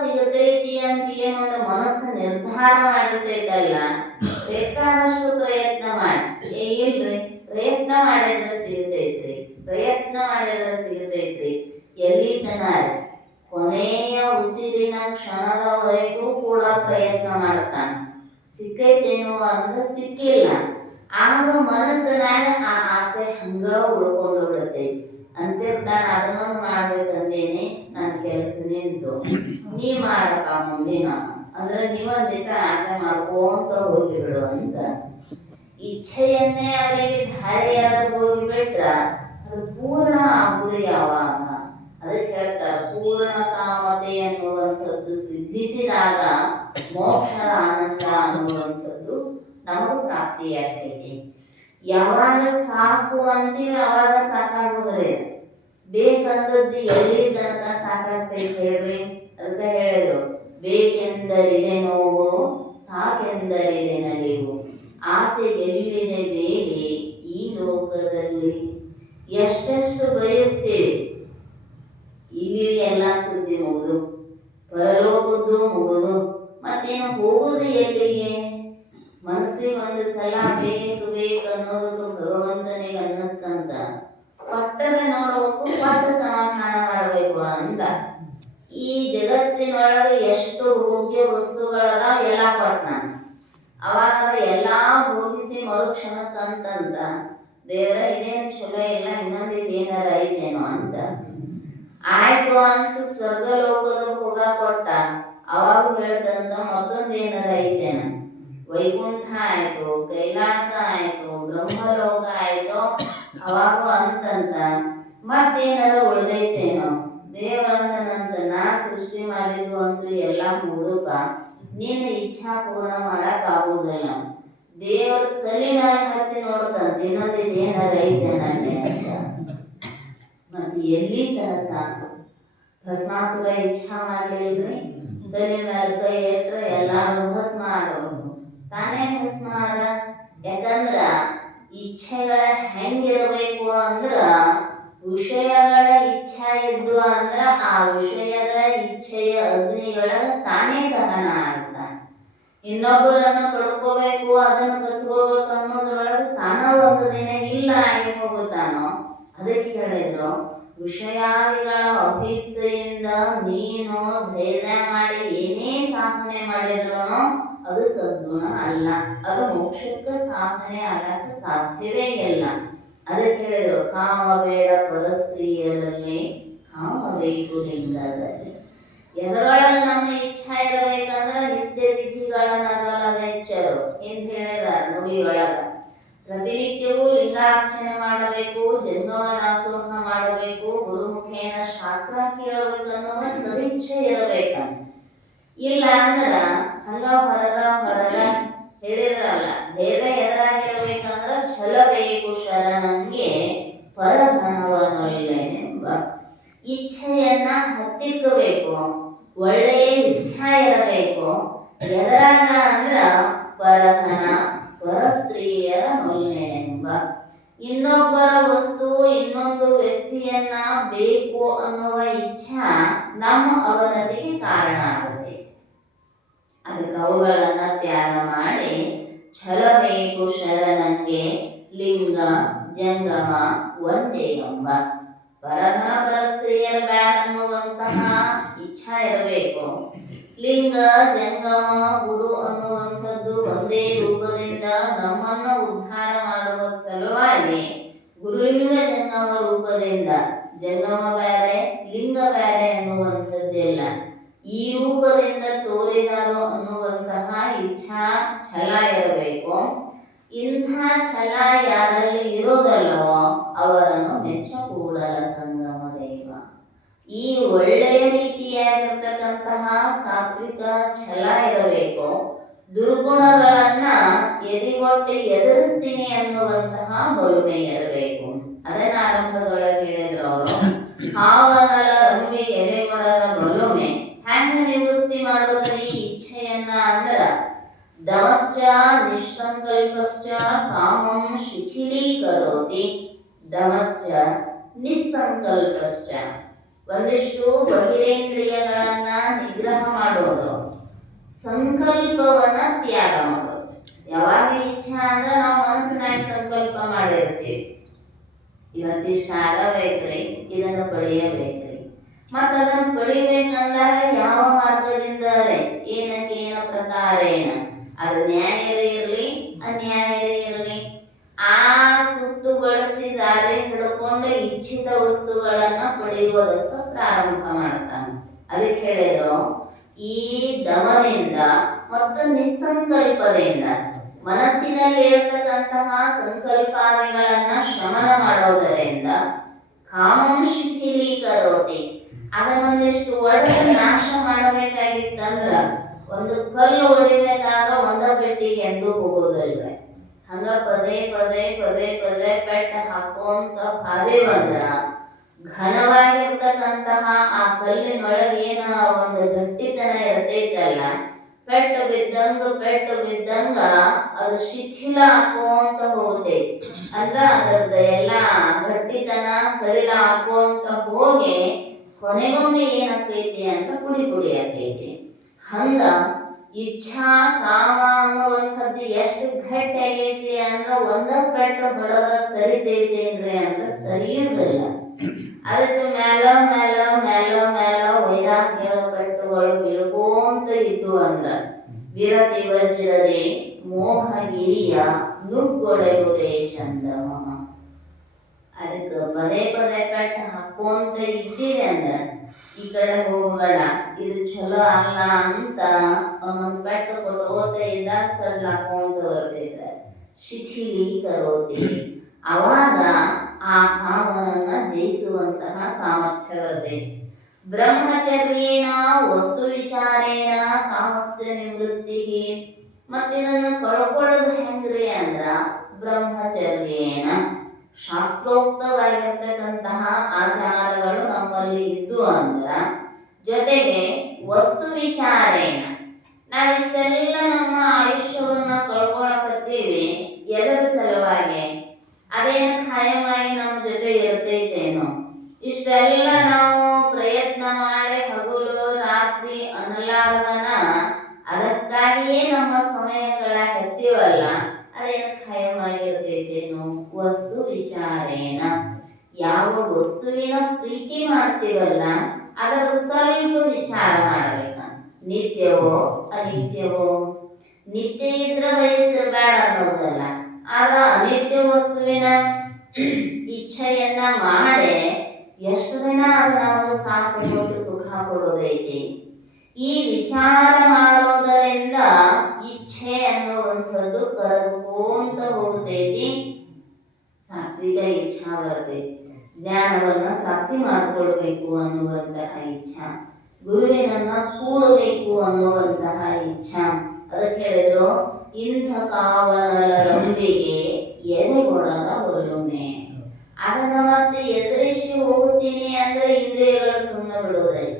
ಸಿಗತೈತಿ ಅಂತ ಏನೊಂದು ಮನಸ್ಸು ನಿರ್ಧಾರ ಮಾಡಿರ್ತೈತಲ್ಲ, ಬೇಕಾದಷ್ಟು ಪ್ರಯತ್ನ ಮಾಡಿ ಇಲ್ರಿ, ಪ್ರಯತ್ನ ಮಾಡಿದ್ರೆ ಸಿಗತೈತ್ರಿ, ಪ್ರಯತ್ನ ಮಾಡಿದ್ರೆ ಸಿಗತೈತ್ರಿ. ಎಲ್ಲಿ ತನ ಕೊನೆಯ ಉಸಿರಿನ ಕ್ಷಣದವರೆಗೂ ಕೂಡ ಪ್ರಯತ್ನ ಮಾಡ್ತಾನೆ. ಸಿಕ್ಕೈತೇನೋ ಅಂದ್ರೆ ಸಿಕ್ಕಿಲ್ಲ, ಆದ್ರೂ ಮನಸ್ಸಿನಾಗ ಆ ಆಸೆ ಹಂಗ ಉಳ್ಕೊಂಡು ಬಿಡತೈತಿ. ಅಂತೆ ನಾನು ಅದನ್ನೊಂದು ಮಾಡ್ಬೇಕಂದೇನೆ ನನ್ನ ಕೆಲಸ ನಿಂತು ನೀ ಮಾಡಪ್ಪ ಮುಂದಿನ ಅಂದ್ರೆ ನೀವೊಂದಿಟ ಆಸೆ ಮಾಡ್ಕೊಂತ ಹೋಗಿಬಿಡು ಅಂತ ಇಚ್ಛೆಯನ್ನೇ ಅವರಿಗೆ ದಾರಿಯಾದ ಹೋಗಿಬಿಟ್ರ ಅದು ಪೂರ್ಣ ಆಗುವುದು ಯಾವಾಗ? ಅದಕ್ಕೆ ಹೇಳ್ತಾರೆ, ಪೂರ್ಣ ಕಾಮತೆ ಅನ್ನುವಂಥದ್ದು ಸಿದ್ಧಿಸಿದಾಗ ಮೋಕ್ಷದ ಆನಂದ ಅನ್ನುವಂಥದ್ದು ನಮಗೆ ಪ್ರಾಪ್ತಿಯಾಗೈತಿ. ಯಾವಾಗ ಸಾಕು ಅಂತೀವಿ ಅವಾಗ ಸಾಕಾಗುವುದೇ, ಬೇಕಂದದ್ದು ಎಲ್ಲಿ ತನಕ ಸಾಕಾಗ್ತೈತೆ ಹೇಳ್ರಿ? ಅದಕ್ಕೆ ಹೇಳಿದ್ರು, ಬೇಕೆಂದರಿದೆ ನೋವು, ಸಾಕೆಂದರಿದೆ ನಲಿವು, ಆಸೆಗೆಲ್ಲಿದೆ ಬೇಡಿ ಈ ಲೋಕದಲ್ಲಿ. ಎಷ್ಟೆಷ್ಟು ಬಯಸ್ತೇವೆ, ಇಲ್ಲಿ ಎಲ್ಲ ಸುದ್ದಿ ಮುಗಿದು ಪರಲೋಕದ್ದು ಮುಗಿದು ಮತ್ತೇನು ಹೋಗುದು ಎಲ್ಲಿಗೆ? ಮನಸ್ಸಿಗೆ ಒಂದು ಸಲ ಬೇಕು ಅನ್ನೋದು ಭಗವಂತನಿಗೆ ಅನ್ನಿಸ್ತಂತ ಪಟ್ಟದ ನೋಡಬೇಕು, ಪಟ್ಟ ಸಮಾಧಾನ ಮಾಡಬೇಕು ಅಂತ. ಈ ಜಗತ್ತಿನೊಳಗೆ ಎಷ್ಟು ಭೋಗ್ಯ ವಸ್ತುಗಳದ ಎಲ್ಲ ಪಟ್ನ, ಅವಾಗ ಎಲ್ಲಾ ಭೋಗಿಸಿ ಮರುಕ್ಷಣಕ್ಕಂತಂತ ದೇವರ ಇದೇನು ಚಲೋ ಇಲ್ಲ, ಇನ್ನೊಂದು ಏನಾರ ಐತೇನೋ ಅಂತ ಆಯ್ತು ಅಂತ ಸ್ವರ್ಗ ಲೋಕದ ಭೋಗ ಕೊಟ್ಟ. ಅವಾಗ ಹೇಳ್ತಂತ ಮತ್ತೊಂದು ಏನಾರ ಐತೇನ, ವೈಕುಂಠ ಆಯ್ತು, ಕೈಲಾಸ ಆಯ್ತು, ಬ್ರಹ್ಮಲೋಕ ಆಯ್ತು, ಅವಾಗ ಅಂತಂತ ಮತ್ತೇನಾರ ಉಳಿದೈತೇನೋ? ದೇವರಂದನಂತ ನಾ ಸೃಷ್ಟಿ ಮಾಡಿದ್ದು ಅಂತೂ ಎಲ್ಲ ಮುಗಿದಪ್ಪ, ನಿನ್ನ ಇಚ್ಛಾ ಪೂರ್ಣ ಮಾಡಕ್ ಆಗುದಿಲ್ಲ. ದೇವ್ರ ತಲೆ ಮೇಲೆ ಹತ್ತಿ ನೋಡ್ತಂತ ಇನ್ನೊಂದು ಏನಾರ ಐತೇನೆ ಅಂತ. ಮತ್ತೆ ಎಲ್ಲಿ ತನಕ ಭಸ್ಮಾಸುರ ಇಚ್ಛಾ ಮಾಡ್ಲಿಲ್ರಿ, ತಲೆ ಮೇಲೆ ಕೈ ಇಟ್ರೆ ಎಲ್ಲಾರು ಭಸ್ಮ ಆಗಬಹುದು. ಇಚ್ಛೆಗಳ ಹೆಂಗಿರಬೇಕು ಅಂದ್ರ ವಿಷಯಗಳ ಇಚ್ಛೆ ಇದ್ದು ಅಂದ್ರ ಆ ವಿಷಯದ ಇಚ್ಛೆಯ ಅಗ್ನಿಗಳ ತಾನೇ ದಹನ ಆಗ್ತಾನೆ. ಇನ್ನೊಬ್ಬರನ್ನು ಪಡ್ಕೋಬೇಕು, ಅದನ್ನು ಕಸ್ಕೋಬೇಕು ಅನ್ನೋದ್ರೊಳಗೆ ತಾನ ಒಂದು ದಿನ ಇಲ್ಲ ಆಗಿ ಹೋಗುತ್ತಾನೋ. ಅದಕ್ಕೆ ಹೇಳಿದ್ರು, ವಿಷಯಾದಿಗಳ ಅಪೇಕ್ಷೆಯಿಂದ ನೀನು ಧೈರ್ಯ ಮಾಡಿ ಏನೇ ಸಾಧನೆ ಮಾಡಿದ್ರು ಅದು ಸದ್ಗುಣ ಅಲ್ಲ, ಅದು ಮೋಕ್ಷಕ್ಕೆ ಸಾಧನೆ ಆಗಕ್ಕೆ ಸಾಧ್ಯವೇ ಇಲ್ಲ. ಅದಕ್ಕೆ ಹೇಳಿದ್ರು, ಕಾಮ ಬೇಡ ಪರಸ್ತ್ರೀಯರಲ್ಲಿ, ಕಾಮ ಬೇಕು ಲಿಂಗದಲ್ಲಿ. ಎದರೊಳಗೆ ನಮ್ಮ ಇಚ್ಛಾ ಇರಬೇಕಂದ್ರೆ ನಿತ್ಯ ವಿಧಿಗಳನ್ನಗಲದ ಎಚ್ಚರು ಎಂದು ಹೇಳಿದಾರೆ ನುಡಿಯೊಳಗ. ಪ್ರತಿನಿತ್ಯವೂ ಲಿಂಗಾರ್ಚನೆ ಮಾಡಬೇಕು, ಜಂಗಮ ದಾಸೋಹ ಮಾಡಬೇಕು, ಗುರುಮುಖೇನ ಶಾಸ್ತ್ರ ಕೇಳಬೇಕನ್ನೋ ಸದಿಚ್ಛೆ ಇರಬೇಕಂತ. ಇಲ್ಲ ಅಂದ್ರ ಹಂಗ ಹೊರಗ ಹೇಳಿದ್ರಲ್ಲ, ಧೈರ್ಯ ಎದುರಾಗಿರ್ಬೇಕಂದ್ರ ಛಲ ಬೇಕು ಶರಣಂಗೆ ಪರಧನವನೊಲ್ಲೆನೆಂಬ. ಇಚ್ಛೆಯನ್ನ ಹತ್ತಿಕ್ಕಬೇಕು, ಒಳ್ಳೆಯ ಇಚ್ಛಾ ಇರಬೇಕು. ಎದರಾಗ ಅಂದ್ರ ಪರಧನ ಪರಸ್ತ್ರೀಯರ ಮೊಲ್ಲೆನೆಂಬ. ಇನ್ನೊಬ್ಬರ ವಸ್ತು ಇನ್ನೊಂದು ವ್ಯಕ್ತಿಯನ್ನ ಬೇಕು ಅನ್ನುವ ಇಚ್ಛಾ ನಮ್ಮ ಅವನತಿಗೆ ಕಾರಣ ಆಗುತ್ತೆ. ಅದಕ್ಕೆ ಅವುಗಳನ್ನ ತ್ಯಾಗ ಮಾಡಿ ಛಲ ಬೇಕು ಶರಣಂಗೆ ಲಿಂಗ ಜಂಗಮ ಒಂದೇ ಎಂಬ. ಪರಧನ ಪರಸ್ತ್ರೀಯರ ಬ್ಯಾಡ ಅನ್ನುವಂತಹ ಇಚ್ಛಾ ಇರಬೇಕು. ಲಿಂಗ ಜಂಗಮ ಗುರು ಅನ್ನುವಂಥದ್ದು ಒಂದೇ ರೂಪದಿಂದ ನಮ್ಮನ್ನ ಉದ್ಧಾರ ಮಾಡುವ ಸಲುವಾಗಿ ಗುರುಲಿಂಗ ಜಂಗಮ ರೂಪದಿಂದ, ಜಂಗಮ ಬೇರೆ ಲಿಂಗ ಬೇರೆ ಅನ್ನುವಂಥದ್ದೆಲ್ಲ ಈ ರೂಪದಿಂದ ತೋರಿದರು ಅನ್ನುವಂತಹ ಇಚ್ಛಾ ಛಲ ಇರಬೇಕು. ಇಂಥ ಛಲ ಯಾರಲ್ಲಿ ಇರೋದಲ್ಲವೋ ಅವರನ್ನು ಮೆಚ್ಚ ಕೂಡಲ ಸಂಗಮ ದೇವ. ಈ ಒಳ್ಳೆಯ ರೀತಿಯಾಗಿರ್ತಕ್ಕಂತಹ ಸಾತ್ವಿಕ ಛಲ ಇರಬೇಕು. ದುರ್ಗುಣಗಳನ್ನ ಎದಿಗೊಟ್ಟು ಎದುರಿಸ್ತೀನಿ ಅನ್ನುವಂತಹ ಬಲುಮೆ ಇರಬೇಕು. ಅದನ್ನ ಆರಂಭದೊಳಗೆ ಹೇಳಿದ್ರು ಅವರು. ಹಾವನಲ ರಂಬಿಗೆ ಎದೆಗೊಡದ ಬಲುಮೆ ಹ್ಯಾಂಗ ನಿವೃತ್ತಿ ಮಾಡೋದ್ರಿ ಈ ಇಚ್ಛೆಯನ್ನ ಅಂದ್ರ ದಮಶ್ಚ ನಿಸ್ಸಂಕಲ್ಪಶ್ಚ ಕಾಮಂ ಶಿಥಿಲೀಕರೋತಿ. ದಮಶ್ಚ ನಿಸ್ಸಂಕಲ್ಪಶ್ಚ ಒಂದಿಷ್ಟು ಬಹಿರೇಂದ್ರಿಯಗಳನ್ನ ನಿಗ್ರಹ ಮಾಡೋದು, ಸಂಕಲ್ಪವನ್ನ ತ್ಯಾಗ ಮಾಡೋದು. ಯಾವಾಗ ಇಚ್ಛಾ ಅಂದ್ರೆ ನಾವು ಮನಸ್ಸಿನಾಗ ಸಂಕಲ್ಪ ಮಾಡಿರ್ತೀವಿ, ಇವತ್ತಿಷ್ಟ ಆಗಬೇಕ್ರಿ, ಇದನ್ನು ಪಡೆಯಬೇಕ್ರಿ. ಮತ್ತ ಅದನ್ನು ಪಡಿಬೇಕಂದಾಗ ಯಾವ ಮಾರ್ಗದಿಂದ ಏನಕ್ಕೇನ ಪ್ರಕಾರೇನ, ಅದು ನ್ಯಾಯವೇ ಇರಲಿ ಅನ್ಯಾಯವೇ ಇರಲಿ, ಆ ಸುತ್ತು ಬಳಸಿ ದಾರಿ ಹಿಡ್ಕೊಂಡು ಇಚ್ಛಿತ ವಸ್ತುಗಳನ್ನ ಪಡೆಯುವುದಕ್ಕೆ ಪ್ರಾರಂಭ ಮಾಡ್ತಾನೆ. ಅದಕ್ಕೆ ಹೇಳಿದ್ರು, ಈ ದಮದಿಂದ ಮತ್ತು ನಿಸ್ಸಂಕಲ್ಪದಿಂದ ಮನಸ್ಸಿನಲ್ಲಿ ಇರ್ತಕ್ಕಂತಹ ಸಂಕಲ್ಪಾದಿಗಳನ್ನ ಶಮನ ಮಾಡೋದರಿಂದ ಕಾಮಂ ಶಿಥಿಲೀಕರೋತಿ. ಅದನ್ನೊಂದಿಷ್ಟು ಒಡೆದು ನಾಶ ಮಾಡಬೇಕಾಗಿತ್ತಂದ್ರ ಒಂದು ಕಲ್ಲು ಹೊಡಿಬೇಕಾದ್ರೆ ಒಂದ ಪೆಟ್ಟಿಗೆ ಎಂದು ಹೋಗೋದಿಲ್ಲ. ಹಂಗ ಪದೇ ಪದೇ ಪದೇ ಪದೇ ಪೆಟ್ಟ ಹಾಕೋಂತ ಹಾದಿ ಬಂದ್ರ ಘನವಾಗಿರ್ತಕ್ಕಂತಹ ಆ ಕಲ್ಲಿನೊಳಗೆ ಏನ ಒಂದು ಗಟ್ಟಿತನ ಇರ್ತೈತಲ್ಲ, ಪೆಟ್ಟು ಬಿದ್ದಂಗ ಅದು ಶಿಥಿಲ ಹಾಕೋಂತ ಹೋಗ್ತೈತಿ. ಅಂದ್ರ ಅದರದ ಎಲ್ಲ ಗಟ್ಟಿತನ ಸಡಿಲ ಹಾಕೋಂತ ಹೋಗಿ ಕೊನೆಗೊಮ್ಮೆ ಏನಾಗ್ತೈತಿ ಅಂತ ಪುಡಿ ಆಗ್ತೈತಿ. ಹಂಗ ಇಚ್ಛಾ ಕಾಮ ಅನ್ನುವಂಥದ್ದು ಎಷ್ಟು ಗಟ್ಟಿ ಆಗೈತಿ ಅಂದ್ರ ಒಂದ ಪೆಟ್ಟು ಹೊಡೆದ ಸರಿತೈತಿ ಅಂದ್ರೆ ಸರಿಯುವುದಿಲ್ಲ. ಅದಕ್ಕೆ ಮೇಲ ವೈರಾಗ್ಯದ ಪೆಟ್ಟುಗಳು ಬೀಳ್ಕೊಂತ ಇದ್ದು ಅಂದ್ರ ವಿರತಿ ವಜ್ರದೆ ಮೋಹಗಿರಿಯ ನುಗ್ಗೊಡೆಯುವುದೇ ಚಂದಮ. ಅದಕ್ಕೆ ಪದೇ ಪೆಟ್ಟು ಹಾಕೊಂತ ಇದ್ದೀವಿ ಅಂದ್ರ ಈ ಕಡೆ ಹೋಗಬೇಡ, ಇದು ಚಲೋ ಅಲ್ಲ ಅಂತ ಒಂದೊಂದು ಪೆಟ್ಟು ಕೊಟ್ಟೋತ ಇದ್ದಾಗ ಸಡ್ಲ ಹಾಕೊಂತ ಬರ್ತೈತೆ, ಶಿಥಿಲೀಕರೋತಿ. ಅವಾಗ ಆ ಭಾವನನ್ನ ಜಯಿಸುವಂತಹ ಸಾಮರ್ಥ್ಯ ಬರ್ತೈತಿ. ಬ್ರಹ್ಮಚರ್ಯೇನ ವಸ್ತು ವಿಚಾರೇನ ಕಾಮಸ್ಯ ನಿವೃತ್ತಿಗೆ. ಮತ್ತಿದನ್ನು ಕಳ್ಕೊಳ್ಳೋದು ಹೆಂಗ್ರಿ ಅಂದ್ರ ಬ್ರಹ್ಮಚರ್ಯೇನ ಶಾಸ್ತ್ರೋಕ್ತವಾಗಿರ್ತಕ್ಕಂತಹ ಆಚಾರಗಳು ನಮ್ಮಲ್ಲಿ ಇದ್ದು ಅಂದ್ರ, ಜೊತೆಗೆ ವಸ್ತು ವಿಚಾರೇನ ನಾವಿಷ್ಟೆಲ್ಲ ನಮ್ಮ ಆಯುಷ್ಯವನ್ನ ಕಳ್ಕೊಳಕತ್ತೀವಿ ಎದರ ಸಲುವಾಗಿ? ಅದೇನು ಖಾಯವಾಗಿರ್ತೈತೇನು? ವಸ್ತು ವಿಚಾರೇಣ. ಯಾವ ವಸ್ತುವಿನ ಪ್ರೀತಿ ಮಾಡ್ತೀವಲ್ಲ ಅದರ ಸ್ವಲ್ಪ ವಿಚಾರ ಮಾಡಬೇಕ. ನಿತ್ಯವೋ ಅನಿತ್ಯವೋ? ನಿತ್ಯ ಇದ್ರೆ ಬಯಸಿರಬೇಡ ಅನ್ನೋದಲ್ಲ, ಆಗ ಅನಿತ್ಯ ವಸ್ತುವಿನ ಇಚ್ಛೆಯನ್ನ ಮಾಡಿ ಎಷ್ಟು ದಿನ ಅದು ನಮಗೆ ಸಾಕು ಕೊಟ್ಟು ಸುಖ ಕೊಡೋದೈತಿ. ಈ ವಿಚಾರ ಮಾಡೋದರಿಂದ ಇಚ್ಛೆ ಅನ್ನುವಂಥದ್ದು ಕರಗೋಂತ ಹೋಗ್ತೈತಿ. ಸಾತ್ವಿಕ ಇಚ್ಛಾ ಬರ್ತೈತಿ. ಜ್ಞಾನವನ್ನ ಪ್ರಾಪ್ತಿ ಮಾಡ್ಕೊಳ್ಬೇಕು ಅನ್ನುವಂತಹ ಇಚ್ಛಾ, ಗುರುವಿನನ್ನ ಕೂಡಬೇಕು ಅನ್ನುವಂತಹ ಇಚ್ಛಾ. ಅದಕ್ಕೆ ಹೇಳಿದ್ರು, ಇಂಥ ಕಾವಲರ ರಂಬಿಗೆ ಎದೆಗೊಡದ ಒಲುಮೆ. ಅದನ್ನ ಮತ್ತೆ ಎದುರಿಸಿ ಹೋಗುತ್ತೀನಿ ಅಂದ್ರೆ ಇಂದ್ರಿಯಗಳು ಸುಮ್ಮನೆ ಬಿಡೋದಿಲ್ಲ.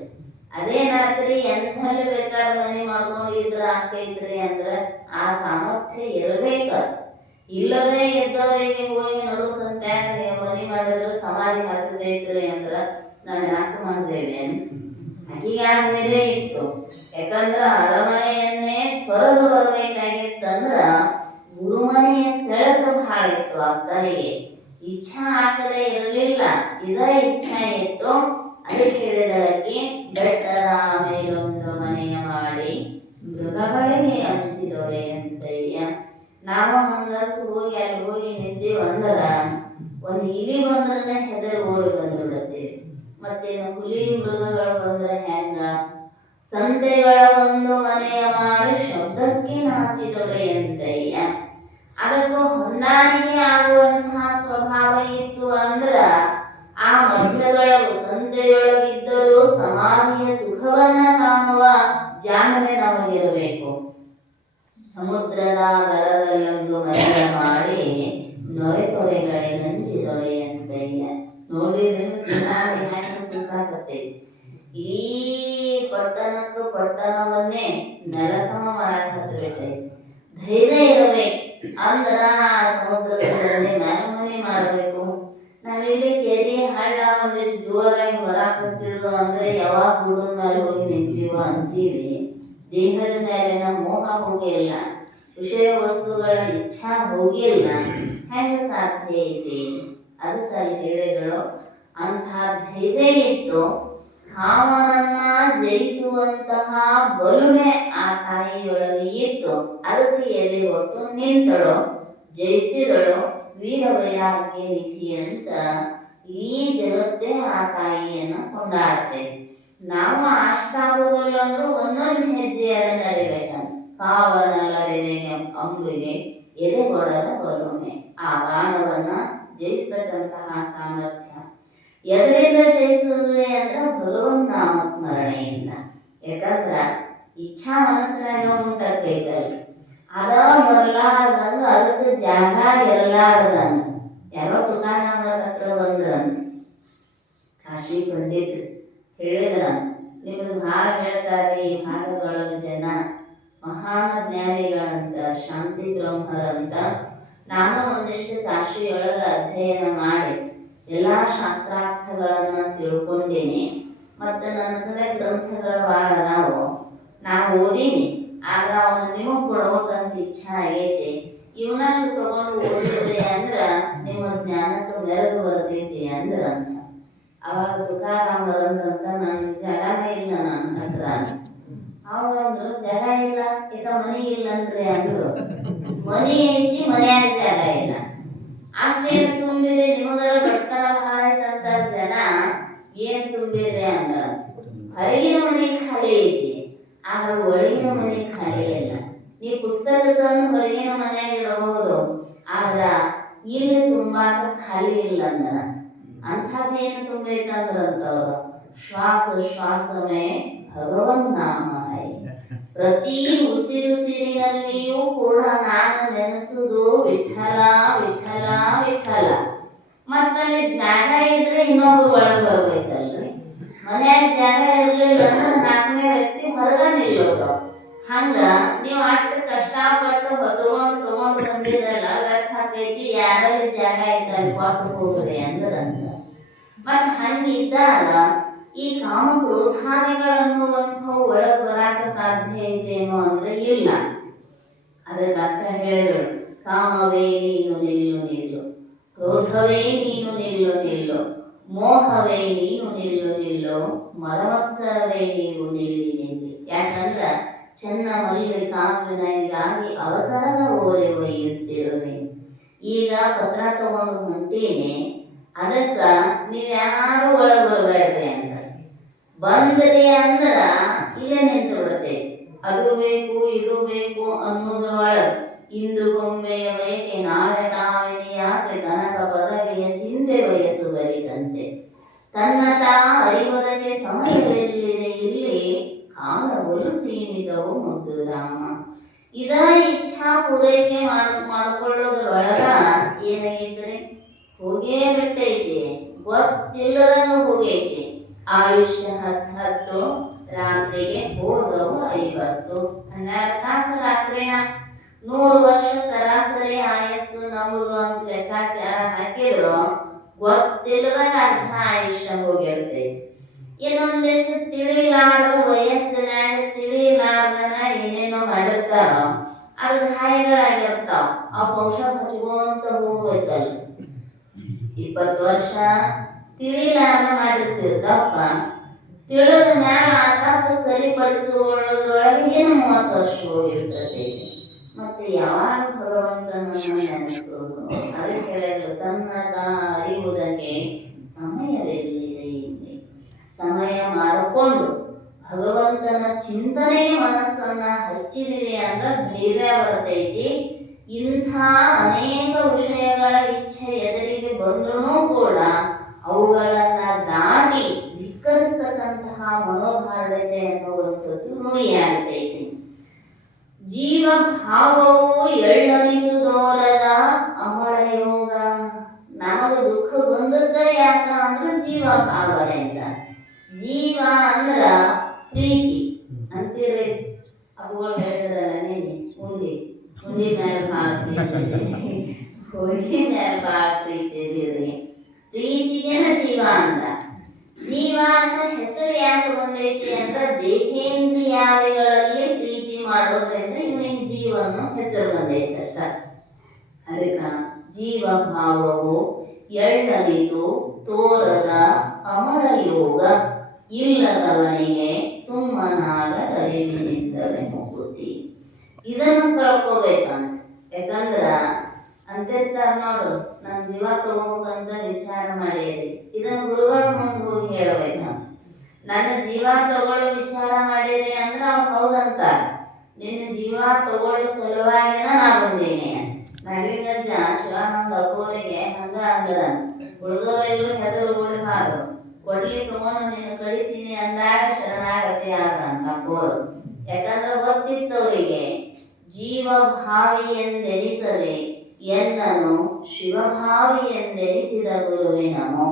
ಅದೇ ರಾತ್ರಿ ಎಂಥಲ್ಲಿ ಬೇಕಾದ ಮನೆ ಮಾಡ್ಕೊಂಡು ಇದ್ರ ಆಗ್ತೈತ್ರಿ ಅಂದ್ರೆ ಆ ಸಾಮರ್ಥ್ಯ ಇರಬೇಕ. ಇಲ್ಲದೆ ಇದ್ದವರಿಗೆ ಹೋಗಿ ನಡು ಸಂತ್ಯಾಗ ಮನೆ ಮಾಡಿದ್ರು ಸಮಾಧಿ ಹಾಕತೈತ್ರಿ ಅಂದ್ರ ನಾವು ಯಾಕೆ ಮಾಡ್ತೇವೆ? ಅಕ್ಕಿಗಾದ್ಮೇಲೆ ಇತ್ತು. ಯಾಕಂದ್ರ ಅರಮನೆಯನ್ನೇ ತೊರೆದು ಬರ್ಬೇಕಾಗಿತ್ತಂದ್ರ ಗುರುಮನೆಯ ಸೆಳೆತ ಬಹಳ ಇತ್ತು. ಅಕ್ಕನಿಗೆ ಇಚ್ಛಾ ಆ ಕಡೆ ಇರಲಿಲ್ಲ, ಇದ ಇಚ್ಛಾ ಇತ್ತು. ಅದಕ್ಕೆ ಹೇಳಿದಳಕ್ಕೆ, ಬೆಟ್ಟದ ಮೇಲೊಂದು ಮನೆಯ ಮಾಡಿ ಮೃಗಗಳಿಗೆ ಹಂಚಿದೊಳೆ ಅಂತಯ್ಯ. ನಾವು ಹಂಗಂತೂ ಹೋಗಿ ಅಲ್ಲಿ ಹೋಗಿ ನಿಂತೇವೆ ಅಂದ್ರ ಒಂದು ಇಲಿ ಬಂದ್ರೆ ಹೆದರಿ ಓಡಿ ಬಂದು ಬಿಡುತ್ತೇವೆ. ಮತ್ತೇನು ಹುಲಿ ಮೃಗಗಳು ಬಂದ್ರೆ ಹೆಂಗ? ಸಂತೆಗಳ ಒಂದು ಮನೆಯ ಮಾಡಿ ಶಬ್ದಕ್ಕೆ ನಾಚಿದೊಳೆ ಅಂತಯ್ಯ. ಅದಕ್ಕೂ ಹೊಂದಾಣಿಕೆ ಆಗುವಂತಹ ಸ್ವಭಾವ ಇತ್ತು ಅಂದ್ರ ಆ ಮಧ್ಯದೊಳಗೂ ಸಂತೆಯೊಳಗಿದ್ದರೂ ಸಮಾಧಿಯ ಸುಖವನ್ನ ಕಾಣುವ ಜಾಣನೆ ನಮಗಿರಬೇಕು. ಸಮುದ್ರದ ಗರದಲ್ಲೊಂದು ಮನೆಯ ಮಾಡಿ ನೊರೆ ತೊರೆಗಳಿಗೆ ಹಂಚಿದೊಳೆ ಅಂತಯ್ಯ. ನೋಡಿದ್ರೆ ಸುನಾಮಿ ಹ್ಯಾಂಗ ಸುಸಾಕತ್ತೈತಿ. ಈ ಪಟ್ಟಣಕ್ಕೂ ಪಟ್ಟಣವನ್ನೇ ನೆಲಸಮ ಮಾಡಕ್ ಹತ್ಬಿಟ್ಟೈತಿ. ಧೈರ್ಯ ಇರಬೇಕು ಅಂದ್ರ ಸಮುದ್ರದಲ್ಲಿ ಮನೆ ಮಾಡಬೇಕು. ನಾವಿಲ್ಲಿ ಕೆರೆ ಹಳ್ಳ ಒಂದಿಷ್ಟು ಜೋರಾಗಿ ಬರಾಕತ್ತಿದ್ರು ಅಂದ್ರೆ ಯಾವಾಗ ಹುಡುಗ ಮೇಲೆ ಹೋಗಿ ನಿಂತೀವೋ ಅಂತೀವಿ. ದೇಹದ ಮೇಲಿನ ಮೋಹ ಹೋಗಿಲ್ಲ, ವಿಷಯ ವಸ್ತುಗಳ ಇಚ್ಛಾ ಹೋಗಿಲ್ಲ, ಹೆಂಗ ಸಾಧ್ಯ ಐತಿ? ಅದಕ್ಕೆ ಹೇಳಿಗಳು, ಅಂಥ ಧೈರ್ಯ ಇತ್ತು. ಕಾಮನನ್ನ ಜಯಿಸುವಂತಹ ಬಲುಮೆ ಆ ತಾಯಿಯೊಳಗೆ ಇತ್ತು. ಅದಕ್ಕೆ ಎದೆ ಒಟ್ಟು ನಿಂತಳು, ಜಯಿಸಿದಳು. ವೀರ ವೈರಾಗ್ಯ ನಿಧಿ ಅಂತ ಈ ಜಗತ್ತೇ ಆ ತಾಯಿಯನ್ನ ಕೊಂಡಾಡುತ್ತೆ. ನಾವು ಅಷ್ಟಾಗುವುದಿಲ್ಲ ಅಂದ್ರೂ ಒಂದೊಂದು ಹೆಜ್ಜೆಯನ್ನು ನಡಿಬೇಕಂತ. ಕಾವನಲರಿದೆ ಅಂಬಿಗೆ ಎದೆಗೊಡದ ಬಲುಮೆ. ಆ ಬಾಣವನ್ನ ಜಯಿಸತಕ್ಕಂತಹ ಸಾಮರ್ಥ್ಯ ಎದರಿಂದ ಜಯಿಸುವುದೇ ಅಂದ್ರೆ ಭಗವಂತ ನಾಮಸ್ಮರಣೆಯಿಂದ. ಯಾಕಂದ್ರ ಇಚ್ಛಾ ಮನಸ್ಸಿನಾಗ ಉಂಟಾಗ್ತೈತಲ್ಲ, ಅದ ಬರ್ಲಾರ್ದಂಗ ಅದಕ್ಕೆ ಜಾಗ ಇರಲಾರ್ದಂಗ. ಯಾರೋ ತುಕಾರಾಮರ ಹತ್ರ ಬಂದ್ರಂತ ಕಾಶಿ ಪಂಡಿತ್ರು ಹೇಳಿದ್ರ, ನಿಮ್ದು ಭಾಳ ಹೇಳ್ತಾರೆ ಈ ಭಾಗದೊಳಗ ಜನ ಮಹಾನ್ ಜ್ಞಾನಿಗಳಂತ, ಶಾಂತಿ ಬ್ರಹ್ಮರಂತ. ನಾನು ಒಂದಿಷ್ಟು ಕಾಶಿಯೊಳಗ ಅಧ್ಯಯನ ಮಾಡಿ ಎಲ್ಲಾ ಶಾಸ್ತ್ರಾರ್ಥಗಳನ್ನ ತಿಳ್ಕೊಂಡೀನಿ. ಮತ್ತೆ ನನ್ನ ಕಡೆ ಗ್ರಂಥಗಳು ಭಾಳ ಅದಾವು, ನಾನು ಓದೀನಿ. ಆಗ ಅವನು ನಿಮಗ್ ಕೊಡ್ಬೇಕಂತ ಇಚ್ಛಾ ಆಗೈತಿ. ಇವನಷ್ಟು ತಗೊಂಡು ಓದಿದ್ರಿ ಅಂದ್ರ ನಿಮ್ಮ ಜ್ಞಾನಕ್ಕೆ ಮೆರಗು ಬರ್ತೈತಿ ಅಂದ್ರ ಅಂತ. ಅವಾಗ ತುಕಾರಾಮರಂದ್ರಂತ, ನನ್ ಜಗನೇ ಇಲ್ಲ ನನ್ನ ಹತ್ರ. ಅವ್ರಂದ್ರು, ಜಾಗ ಇಲ್ಲ ಈಗ ಮನಿ ಇಲ್ಲ ಅಂದ್ರಿ ಅಂದ್ರು. ಮನಿ ಐತಿ, ಮನ್ಯಾಗ ಜಾಗ ಇಲ್ಲ. ಅಷ್ಟೇನು ತುಂಬಿದೆ ನಿಮಗರ ಬರ್ತನ ಭಾಳ ಐತಂತ ಜನ. ಏನ್ ತುಂಬಿದೆ ಅಂದ್ರ ಹೊರಗಿನ ಮನೆ ಖಾಲಿ ಐತಿ, ಆದ್ರೆ ಒಳಗಿನ ಮನೆ ಖಾಲಿ ಇಲ್ಲ. ನೀ ಪುಸ್ತಕ ತಂದು ಹೊರಗಿನ ಮನೆಯಾಗ ಇಡಬಹುದು, ಆದ್ರ ಇಲ್ಲಿ ತುಂಬಾಕ ಖಾಲಿ ಇಲ್ಲ ಅಂದ್ರ. ಅಂಥದ್ದೇನು ತುಂಬೈತಂದ್ರಂತವ್ರು, ಶ್ವಾಸ ಶ್ವಾಸಮೇ ಭಗವನ್ ನಾಮ ಹೈ. ಪ್ರತಿ ಉಸಿರುಸಿರಿನಲ್ಲಿಯೂ ಕೂಡ ನಾನು ನೆನೆಸುವುದು ವಿಠಲ ವಿಠಲ ವಿಠಲ. ಮತ್ತಲ್ಲಿ ಜಾಗ ಇದ್ರೆ ಇನ್ನೊಬ್ರು ಒಳಗೆ ಬರ್ಬೇಕಲ್ರಿ. ಮನ್ಯಾಗ ಜಾಗ ಇರ್ಲಿಲ್ಲ ಅಂದ್ರೆ ನಾಲ್ಕನೇ ವ್ಯಕ್ತಿ ಹೊರಗ ನಿಲ್ಲೋದು. ಹಂಗ ನೀವು ಅಷ್ಟು ಕಷ್ಟಪಟ್ಟು ಹೊತ್ಕೊಂಡು ತಗೊಂಡು ಬಂದಿರಲ್ಲ, ವ್ಯರ್ಥ ಆಕೈತಿ. ಯಾರಲ್ಲಿ ಜಾಗ ಇದ್ದಲ್ಲಿ ಕೊಟ್ಟು ಹೋಗ್ರಿ ಅಂದ್ರಂತ. ಮತ್ ಹಂಗಿದ್ದಾಗ ಈ ಕಾಮ ಕ್ರೋಧಾದಿಗಳನ್ನುವಂಥವು ಒಳಗೆ ಬರಾಕ ಸಾಧ್ಯ ಐತೇನೋ ಅಂದ್ರೆ ಇಲ್ಲ. ಅದಕ್ಕೆ ಅರ್ಥ ಹೇಳಿದ್ರು, ಕಾಮವೇ ನೀನು ನಿಲ್ಲು ನಿಲ್ಲು, ಕ್ರೋಧವೇ ನೀನು ನಿಲ್ಲು ನಿಲ್ಲು, ಮೋಹವೇ ನೀನು ನಿಲ್ಲು ನಿಲ್ಲು, ಮದಮತ್ಸರವೇ ನೀವು ನಿಲ್ಲಿ ನಿಲ್ಲಿ. ಯಾಕಂದ್ರ ಚೆನ್ನ ಮಲ್ಲಿಕಾರ್ಜುನನಿಗಾಗಿ ಅವಸರದ ಓರೆ ಒಯ್ಯುತ್ತಿರುವೆ. ಈಗ ಪತ್ರ ತಗೊಂಡು ಹೊಂಟೀನಿ, ಅದಕ್ಕ ನೀವ್ಯಾರು ಒಳಗೆ ಬರಬೇಡ್ರಿ ಅಂತ. ಬಂದ್ರಿ ಅಂದ್ರ ಇಲ್ಲೇ ನಿಂತು ಬಿಡತ್ತೆ. ಅದು ಬೇಕು ಇದು ಬೇಕು ಅನ್ನೋದ್ರೊಳಗೆ ಇಂದು ಗೊಂಬೆಯ ಬಯಕೆ, ನಾಳೆ ತಾವಿನ ಆಸೆ, ಕನಕ ಪದವಿಯ ಚಿಂತೆ ಬಯಸುವರಿದಂತೆ. ತನ್ನ ತಾ ಅರಿವುದಕ್ಕೆ ಸಮಯವೆಲ್ಲಿದೆ ಇಲ್ಲಿ, ಕಾಣಬಹುದು ಸೀಮಿತವು ಮುದ್ದು ರಾಮ. ಇದ ಇಚ್ಛಾ ಪೂರೈಕೆ ಮಾಡಿಕೊಳ್ಳೋದ್ರೊಳಗ ಏನಾಗೈತ್ರಿ? ಹೋಗೇ ಬಿಟ್ಟೈತಿ, ಗೊತ್ತಿಲ್ಲದನ್ನು ಹೋಗೈತಿ. ಆಯುಷ್ಯ 10 ರಾತ್ರಿಗೆ ಹೋದವು 50. 12 ತಾಸು ರಾತ್ರಿನ 100 ವರ್ಷ ಸರಾಸರಿ ಆಯಸ್ಸು ನಮ್ಮದು ಅಂತ ಲೆಕ್ಕಾಚಾರ ಹಾಕಿದ್ರು ಗೊತ್ತಿಲ್ಲದಾಗ ಅರ್ಧ ಆಯುಷ್ಯ ಹೋಗಿರ್ತೈತಿ. ಇನ್ನೊಂದಿಷ್ಟು ತಿಳಿಲಾರದ ವಯಸ್ಸಿನಾಗ ತಿಳಿಲಾರ್ದನ ಏನೇನೋ ಮಾಡಿರ್ತಾರೋ ಅದು ಗಾಯಗಳಾಗಿರ್ತಾವ. ಆ ಔಷಧ ಹಚ್ಕೊಂತ ಹೋಗ್ಬೇಕಲ್ಲ. 20 ವರ್ಷ ತಿಳಿಲಾರ್ದ ಮಾಡಿರ್ತಿರ್ದಪ್ಪ, ತಿಳಿದ ಮ್ಯಾಲ ಆ ತಪ್ಪು ಸರಿಪಡಿಸಿಕೊಳ್ಳೋದ್ರೊಳಗೆ ಏನು 30 ವರ್ಷ ಹೋಗಿರ್ತದೆ. ಮತ್ತೆ ಯಾವಾಗ ಭಗವಂತನನ್ನು ನೆನೆಸೋದು? ಅದಕ್ಕೆ ಹೇಳಿದ್ರು, ತನ್ನ ಅರಿವುದಕ್ಕೆ ಸಮಯವೆಲ್ಲಿದೆ ಇಲ್ಲಿ. ಸಮಯ ಮಾಡಿಕೊಂಡು ಭಗವಂತನ ಚಿಂತನೆಗೆ ಮನಸ್ಸನ್ನ ಹಚ್ಚಿದಿವಿ ಅಂದ್ರೆ ಧೈರ್ಯ ಬರ್ತೈತಿ. ಇಂಥ ಅನೇಕ ವಿಷಯಗಳ ಇಚ್ಛೆ ಎದುರಿಗೆ ಬಂದ್ರೂ ಕೂಡ ಅವುಗಳನ್ನ ದಾಟಿ ಧಿಕ್ಕರಿಸ್ತಕ್ಕಂತಹ ಮನೋಧಾರ್ಢ್ಯತೆ ಅನ್ನುವಂಥದ್ದು ನುಡಿಯಾಗತೈತಿ. ಜೀವ ಭಾವವು ಎಳ್ಳನಿದು ದೋರದ ಅಮಳ ಯೋಗ. ನಮಗೆ ದುಃಖ ಬಂದದ್ದ ಯಾಕ ಅಂದ್ರೆ ಜೀವ ಭಾವನೆಯಿಂದ. ಜೀವ ಅಂದ್ರ ಪ್ರೀತಿ ಅಂತೀರಿ. ಅವುಗಳು ಹೇಳಿದ್ರಲ್ಲ ನೀನೆ, ಉಂಡಿ ಮೇಲೆ ಭಾಳ ಪ್ರೀತಿ, ಹೋಳಿಗೆ ಮೇಲೆ ಭಾಳ ಪ್ರೀತಿ ಇದೀರಿ. ಪ್ರೀತಿಗೆನ ಜೀವ ಅಂತ. ಜೀವ ಅಂತ ಹೆಸರು ಯಾಕೆ ಬಂದೈತಿ ಅಂದ್ರೆ ದೇಹೇಂದ್ರಿಯಾದಿಗಳಲ್ಲಿ ಪ್ರೀತಿ ಮಾಡೋದ್ರಿಂದ ಇವನಿಗೆ ಜೀವ ಅನ್ನೋ ಹೆಸರು ಬಂದೈತಿ ಅಷ್ಟ. ಅದಕ್ಕ ಜೀವ ಭಾವವು ಎಳ್ಳನಿತು ತೋರದ ಅಮಳ ಯೋಗ. ಇಲ್ಲದವನಿಗೆ ಸುಮ್ಮನಾಗ ಅರಿವಿನಿಂದಲೇ ಮುಗುತಿ. ಇದನ್ನು ಕಳ್ಕೋಬೇಕಂತ. ಯಾಕಂದ್ರ ಅಂತಿರ್ತಾರ ನೋಡು, ನನ್ ಜೀವ ತಗೋಬೇಕಂತ ವಿಚಾರ ಮಾಡಿರಿ. ಇದನ್ನ ಗುರುಗಳ ಮುಂದೆ ಹೋಗಿ ಹೇಳ್ಬೇಕ. ನನ್ನ ಜೀವ ತಗೊಳ್ಳೋ ವಿಚಾರ ಮಾಡಿರಿ ಅಂದ್ರ ಅವ್ರು ಹೌದಂತಾರ. ನಿನ್ನ ಜೀವ ತಗೊಳ್ಳೋ ಸಲುವಾಗಿನ ನಾ ಬಂದೀನಿ. ನಲಿಗಜ್ಜ ಶಿವಾನಂದ ಅಪ್ಪೋರಿಗೆ ಹಂಗ ಅಂದ್ರ, ಉಳಿದವರೆಲ್ಲರೂ ಹೆದರು ಓಡಿ ಹಾರು ಕೊಡ್ಲಿ ತಗೊಂಡು ನೀನು ಕಡಿತೀನಿ ಅಂದಾಗ ಶರಣಾಗತಿ ಆಗಂತ ಅಪ್ಪೋರು. ಯಾಕಂದ್ರೆ ಗೊತ್ತಿತ್ತವರಿಗೆ ಜೀವ ಭಾವಿ ಎಂದೆನಿಸದೆ ಎನ್ನನು ಶಿವಭಾವಿ ಎಂದೆನಿಸಿದ ಗುರುವಿನನು.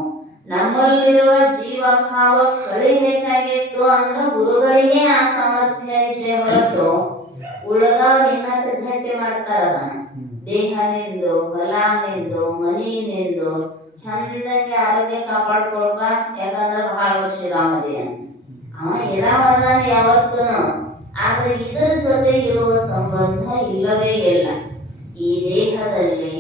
ನಮ್ಮಲ್ಲಿರುವ ಜೀವಭಾವ ಕಳಿಬೇಕಾಗಿತ್ತು ಅಂದ್ರೆ ಗುರುಗಳಿಗೆ ಆ ಸಾಮರ್ಥ್ಯ ಇದೆ ಹೊರತು ಉಳದವ್ರು ಇನ್ನಷ್ಟು ಗಟ್ಟಿ ಮಾಡ್ತಾರ. ದೇಹನಿಂದು ಹೊಲನಿಂದು ಮನಿನಿಂದು ಚಂದಾಗಿ ಆರೋಗ್ಯ ಕಾಪಾಡ್ಕೊಳ್ಬ. ಯಾಕಂದ್ರೆ ಬಹಳ ಶ್ರೀರಾಮದೇವ ಅವ ಇರಾಮದಾನ ಯಾವತ್ತೂ. ಆದ್ರೆ ಇದರ ಜೊತೆ ಇರುವ ಸಂಬಂಧ ಇಲ್ಲವೇ ಇಲ್ಲ. ಈ ದೇಹದಲ್ಲಿ